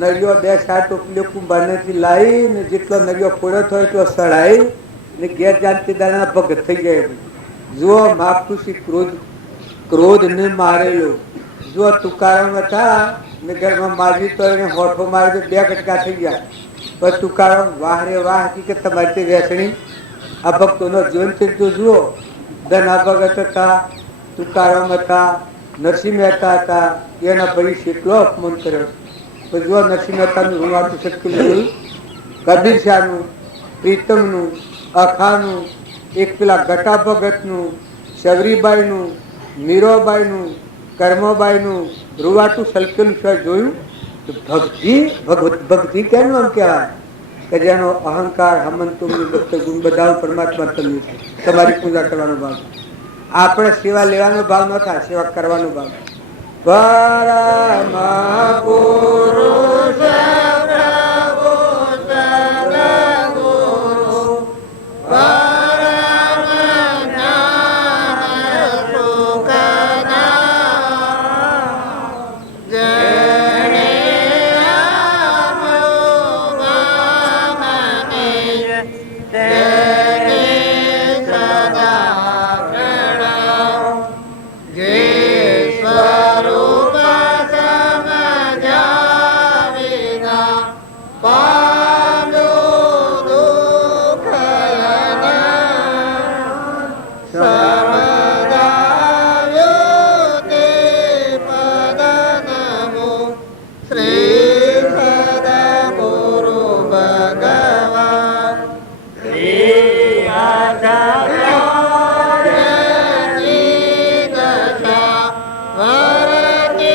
નરિયો 2-4 ટોપલીઓ કુંભારનેથી લાવી ને જેટલો નરિયો ફોડ્યો થયો એટલો સળાઈ ને ઘેર જાણતી દાદાના ભગત થઈ જાય. જુઓ મહાપુરુષી ક્રોધ ને મારેલો. જો તુકારામ હતા ને ઘરમાં મારી તો એને હોઠો મારે તો 2 કટકા થઈ ગયા. પણ તુકારામ વાહ રે વાહ હકીકત તમારી તે વેચણી. આ ભક્તોનો જીવન ચરિત્ર જુઓ. ધના ભગત હતા, તુકારામ હતા, નરસિંહ મહેતા હતા. એના ભાઈ કેટલો અપમાન કર્યો. તો જુઓ નરસિંહ મહેતાનું રૂવાતું શક્તિ જોયું, કબીર શાહનું, પ્રીતમનું, અખાનું, એક પેલા ગટા ભગતનું, શબરીબાઈનું, મીરાબાઈનું, કર્મબાઈનું રૂવાટું સલકેલું છે જોયું. તો ભક્તિ કેનું આમ કહેવાય કે જેનો અહંકાર હમંતુમની ગુણ બધા પરમાત્મા તમે છે. તમારી પૂજા કરવાનો ભાવ. આપણે સેવા લેવાનો ભાવ ન થાય, સેવા કરવાનો ભાવ. પરમ પુરુષ પ્રભુ સદગુરુ પરમ જ્ઞાન સુખદાતા જેણે અમૃતમને તેને સદા પ્રણામ. જે સ્વરૂપ સમજ્યા વિના પામ્યો દુઃખ સર્વદાવ્યો તે પદ નમો શ્રી સદગુરુ ભગવાન શ્રી આચાર્ય વરકે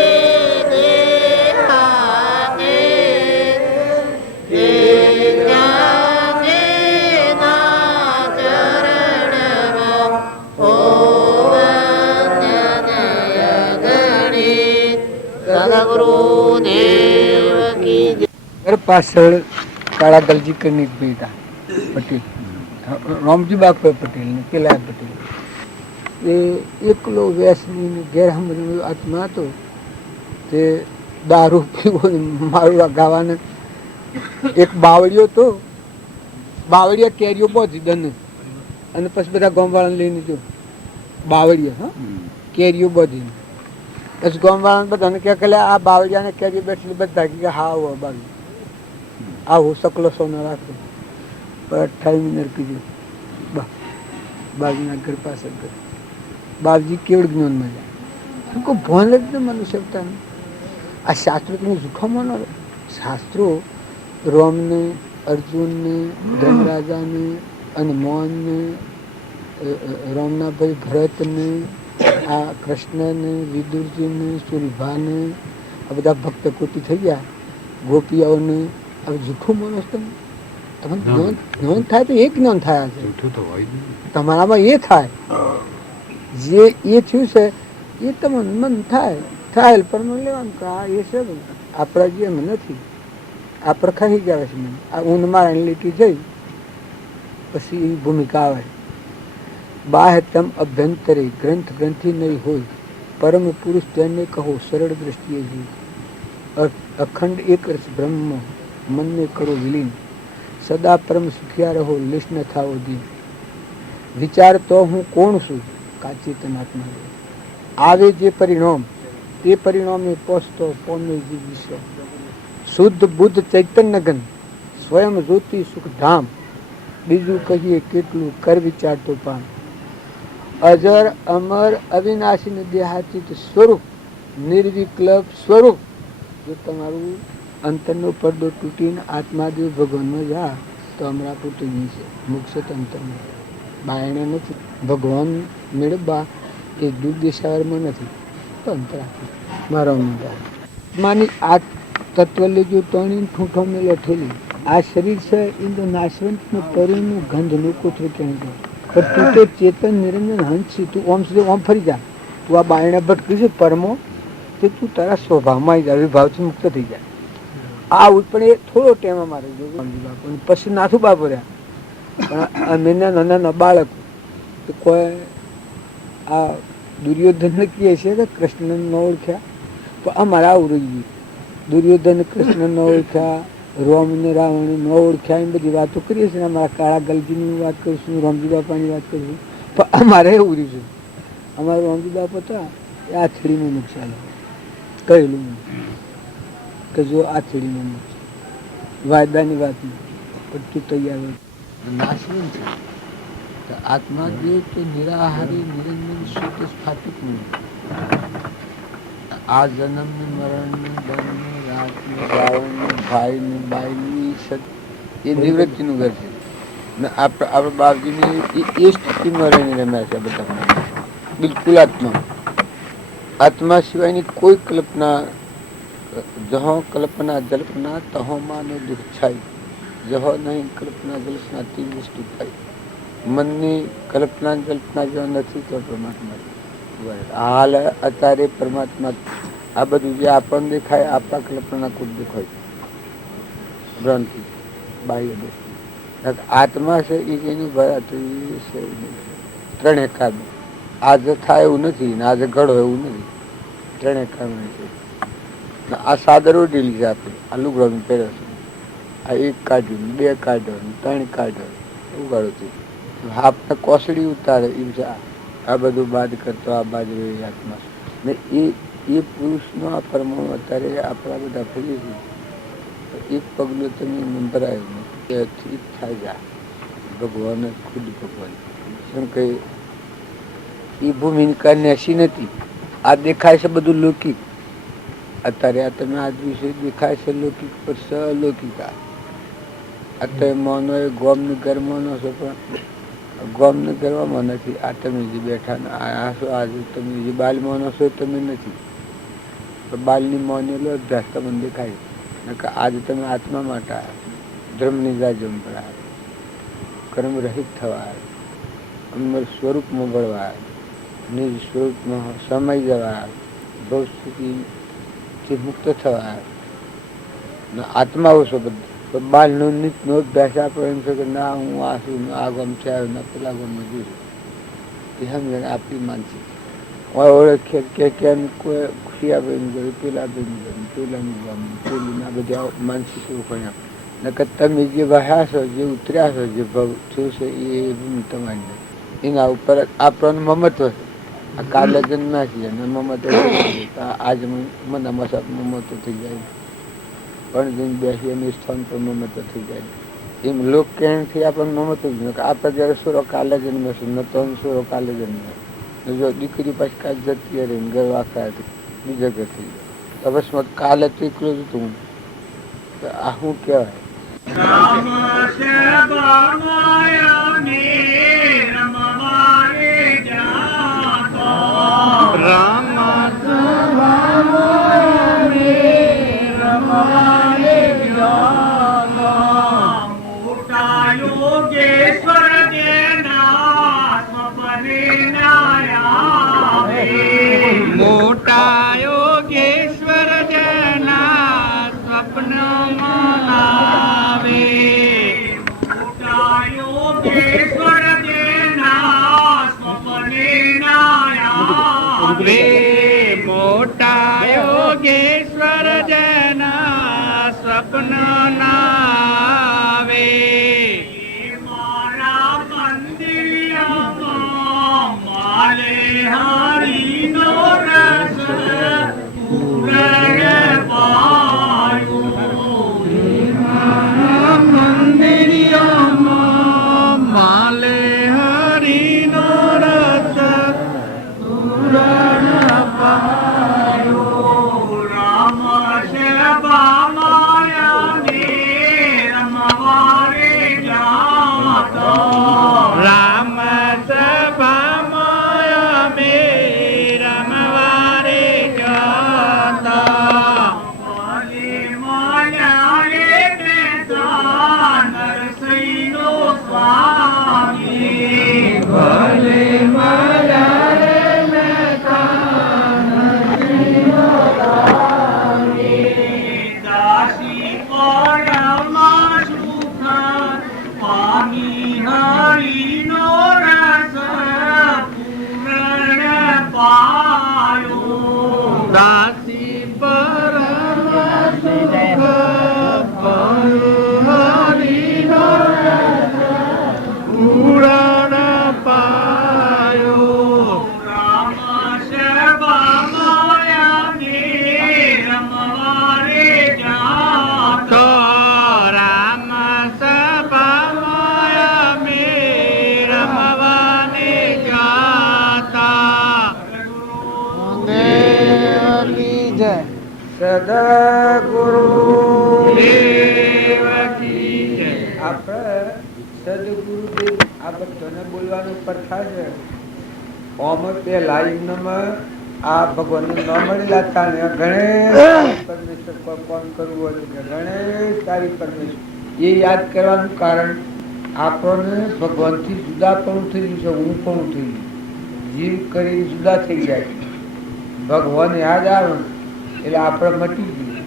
સદગુરુ દેવ કી જય. ઘર પાછળ કાળા ગલજી કરીને એક ભાઈ હતા પટેલ, રામજી બાપુ પટેલ ને પેલા પટેલ. એ એકલો વ્યસની ગેરહમરીનો આત્મા હતો. તે દારૂ પીવો ને મારવા ગાવાને એક બાવળિયો તો બાવળિયા કેરીઓ પહોંચી દન અને પછી બધા ગામવાળાને લઈને જો બાવળિયા હા કેરીઓ બધી પછી ગામવાળાને બધાને કે આ બાવળિયાને કેરીઓ બેઠેલી બધા કે હા આવો બાજુ આવો સકલો સોનો રાખો પણ 28 મિનિટ કીધું બાજુના ઘર પાસે ઘર બાપજી કેવડ જ્ઞાનમાં જાય કોઈ ભણ લઈને મનુષ્ય અવતારને આ શાસ્ત્રો તમે જૂઠો માનો. શાસ્ત્રો રોમને અર્જુનને ધનરાજાને અને મોહનને રામના ભાઈ ભરતને આ કૃષ્ણને વિદુરજીને સુરભાને આ બધા ભક્ત કોટી થઈ ગયા ગોપીઓને હવે જૂઠું માનો છો તમે જ્ઞાન થાય તો એ જ્ઞાન થયા છે તમારામાં એ થાય જે એ થયું છે એ તમને મન થાય થાય પણ લેવાનું કે આ એ છે આપણા જે એમ નથી આ પ્રખાઈ જ આવે છે મને આ ઊંઘ મારાની લીટી જઈ પછી એ ભૂમિકા આવે. બાહ્યતમ અભ્યંતરે ગ્રંથ ગ્રંથિ નહીં હોય પરમ પુરુષ તેને કહો સરળ દ્રષ્ટિએ જીવ અખંડ એક રસ બ્રહ્મ મનને કરો વિલીન સદા પરમ સુખિયા રહો લીશ ન થાવો દીન વિચાર તો હું કોણ છું કાચેતનાત્મા આવે જે પરિણામ તે પરિણામે પહોંચતો પોમે જીવ વિશ્વ શુદ્ધ બુદ્ધ ચૈતન્ય ગન સ્વયં જ્યોતિ સુખ ધામ બીજું કહીએ કેટલું કર વિચાર તો પામ અજર અમર અવિનાશી દેહાતીત સ્વરૂપ નિર્વિકલ્પ સ્વરૂપ જો તમારું અંતરનો પડદો તૂટીને આત્માદેવ ભગવાનમાં જા તો હમણાં તૂટી છે મુક્ષત અંતરમાં બાયણે નથી ભગવાન મેળવવા એ દૂર દેશાવરમાં નથી તો અંતર મારો માની આ તત્વ લેજો તણી ઠૂંઠો મેલે ઠેલી આ શરીર છે એ તો નાશવંતનું પરુનું ગંધનું કોથરું કેમ કે પણ તું તો ચેતન નિરંજન હંસ છે તું ઓમ સુધી ઓમ ફરી જા તું આ બાયણે ભટકી છે પરમો તે તું તારા સ્વભાવમાં આવી જાય વિભાવથી મુક્ત થઈ જાય. આ પણ એ થોડો ટાઈમ અમારે જોયું બાપુ પછી નાથું બાપુ રહ્યા પણ અમે નાના બાળકો તો કોઈ આ દુર્યોધન કહીએ છીએ કે કૃષ્ણને ન ઓળખ્યા તો અમારે આવું રહી ગયું. દુર્યોધન કૃષ્ણ ન ઓળખ્યા રોમ ને રાવણ ન ઓળખ્યા એમ બધી વાતો કરીએ છીએ. અમારા કાળા ગલજીની વાત કરીશું રામજી બાપાની વાત કરીશું પણ અમારે એવું રહ્યું છે. અમારા રામજી બાપા હતા એ આ થેડીનું નુકસાન કહેલું કે જો આ થેડીનું નુકસાન વાયદાની વાત પણ તું તૈયાર નાશવન છે આત્મા દેવ તો નિરાહારી નિરંજન શુદ્ધ સ્થાપિત નહીં. આ જન્મ ને મરણ ને દંડ ને રાત ને રાવણ ને ભાઈ ને બાઈ ને એ નિવૃત્તિનું ઘર છે ને આપણે બાપજીની એ સ્થિતિમાં રહીને રમ્યા છે બધા બિલકુલ આત્મા સિવાયની કોઈ કલ્પના જહો કલ્પના જલ્પના તહો માનો દુઃખ છાય જહો નહીં કલ્પના જલ્પના તે વસ્તુ થાય. મનની કલ્પના જલ્પના જો નથી તો પરમાત્મા હાલ અત્યારે પરમાત્મા આ બધું જે આપણને દેખાય આપણા કલ્પના ખુદ દેખાય ભ્રાંતિ બાહ્ય દ્રષ્ટિ. આત્મા છે એ જેનું ભરાતું એ છે ત્રણે કામ આજે થાય એવું નથી ને આજે ઘડો એવું નથી ત્રણે કામ છે. આ સાદરો ઢીલી છે આપણે આ લુગડો પહેરે છે આ એક કાઢ્યું બે કાઢ્યો 3 કાઢ્યો ઉગાડો છે આપણે કોસડી ઉતારે એમ છે. આ બધું બાદ કરતો આ બાજુ આત્મા ને એ પુરુષનો આ પરમાણુ અત્યારે આપણા બધા ફરીએ છીએ. એક પગલું તમે નંબરાયું ઠીક થાય જા ભગવાન ખુદ ભગવાન શું કહે એ ભૂમિકા નેસી નથી. આ દેખાય છે બધું લૌકિક અત્યારે આ તમે આ વિશે દેખાય છે લૌકિક પર સલૌકિકા અત્યારે માનો એ ગોમને ઘર માનો છો પણ ગોમને કરવામાં નથી. આ તમે જે બેઠા ને આ શું આજે તમે જે બાલ માનો છો તમે નથી બાલની માનેલો અભ્યાસ તમને દેખાય કે આજે તમે આત્મા માટે ધર્મની જાજમ પર કર્મ રહિત થવા અમર સ્વરૂપમાં ભળવા નિજ સ્વરૂપમાં સમય જવા ભૌતિક થી મુક્ત થવા આત્મા ઓછો બધો બાલનો નીતનો અભ્યાસ આપણો એમ છે કે ના હું આ છું આ ગમ છે ના પેલા ગમમાં જોયું એ સમજણ આપણી માનસિક ઓળખે કે કેમ કોઈ ખુશિયાબેન ગયું પેલાબેન ગયું પેલાનું ગમ પેલું આ બધા માનસિક ઓળખાણ નકર તમે જે વહ્યા છો જે ઉતર્યા છો જે ભવ થયું છે એ તમારી એના ઉપર આપણને મમત્વ છે આ કાલે જન્મ્યા છીએ અને મમત્વ આજ મને મમત્વ થઈ જાય પણ દિન બેસી એનું સ્થાન પર મમત્વ થઈ જાય એમ લોક ક્યાંથી આપણને મમત્વ જ ન આપણે જયારે સુરો કાલે જન્મે છે ન તો સુરો કાલે જન્મે જો દીકરી પાછી કાલે જતી રહીને ઘર વાખા બીજા ઘર થઈ જાય અકસ્માત કાલે તો એકલું જ હતું તો આ શું કહેવાય મોટા યોગેશ્વર જના સ્વપ્ન મનાવે મોટા યોગેશ્વર જના સ્વપ્ને આવે મોટા યોગેશ્વર જના સ્વપ્ન નાવે મારા મંદિરમાં માલે હરિનો રસ પૂરણ પાયો મારા મંદિરમાં માલે હરિનો રસ પૂરણ પાયો રામ શરબા માયાને રમવારે જાતો રામ સભા માયા મે રમવારે જાતા માલે માયાએ બેઠા નરસિંહનો સ્વામી ભલે માયાએ દાસી પરમા સુખ પામી હરિનો રસ પૂરણ પાયો દાસી પરમા સુખ હરિનો રસ પૂરણ પાયો રામ શરબા માયાને રમવારે જાતો રામ સભા માયા મે રમવાને જાતા સદગુરુ દેવ કી જય. આપણે સદગુરુદેવ આ બધાને બોલવાનું પ્રથા છે ઓમ પેલા આ ભગવાનનું નામ મળેલા હતા ને ગણેશ પરમેશ્વર કોણ કરવું હતું કે ગણેશ તારી પરમેશ્વર એ યાદ કરવાનું કારણ આપણને ભગવાનથી જુદા પણ થઈ ગયું છે હું પણ થઈ ગયું જીવ કરી જુદા થઈ જાય ભગવાન યાદ આવે એટલે આપણે મટી ગયું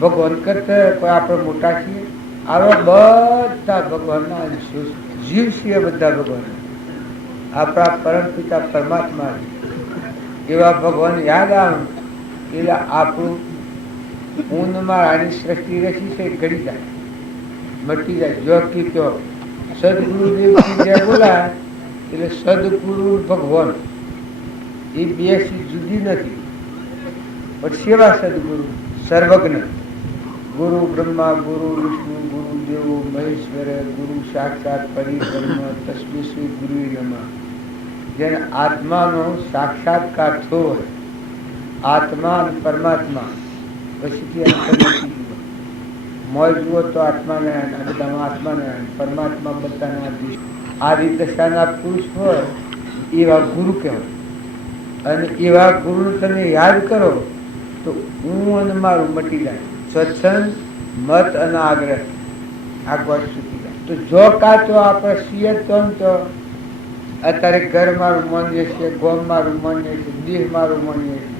ભગવાન કરતા કોઈ આપણે મોટા છીએ આવા બધા ભગવાનના અંશો જીવ છીએ બધા ભગવાન આપણા પરમ પિતા પરમાત્મા એવા ભગવાન યાદ આવે એટલે આપણું ઊનમાં રાણી સૃષ્ટિ રચી છે ઘડી જાય મટી જાય જો કે કયો સદગુરુદેવ જય બોલા એટલે સદગુરુ ભગવાન એ બે જુદી નથી પણ સેવા સદગુરુ સર્વજ્ઞ ગુરુ બ્રહ્મા ગુરુ વિષ્ણુ ગુરુ દેવો મહેશ્વર ગુરુ સાક્ષાત પરિબ્રહ્મ તસ્मै શ્રી ગુરુ નમઃ જેને આત્માનો સાક્ષાત્કાર થયો હોય આત્મા અને પરમાત્મા પછીથી મોય જુઓ તો આત્માને બધામાં આત્માને પરમાત્મા બધાના આ રીતે દશાના પુરુષ હોય એવા ગુરુ કહેવાય અને એવા ગુરુ તમે યાદ કરો તો હું અને મારું મટી જાય સ્વચ્છંદ મત અને આગ્રહ આગળ સુધી જાય તો જો કાચો આપણે છીએ તો અત્યારે ઘર મારું માનીએ છીએ ગોમ મારું માનીએ છીએ દેહ મારું માનીએ છીએ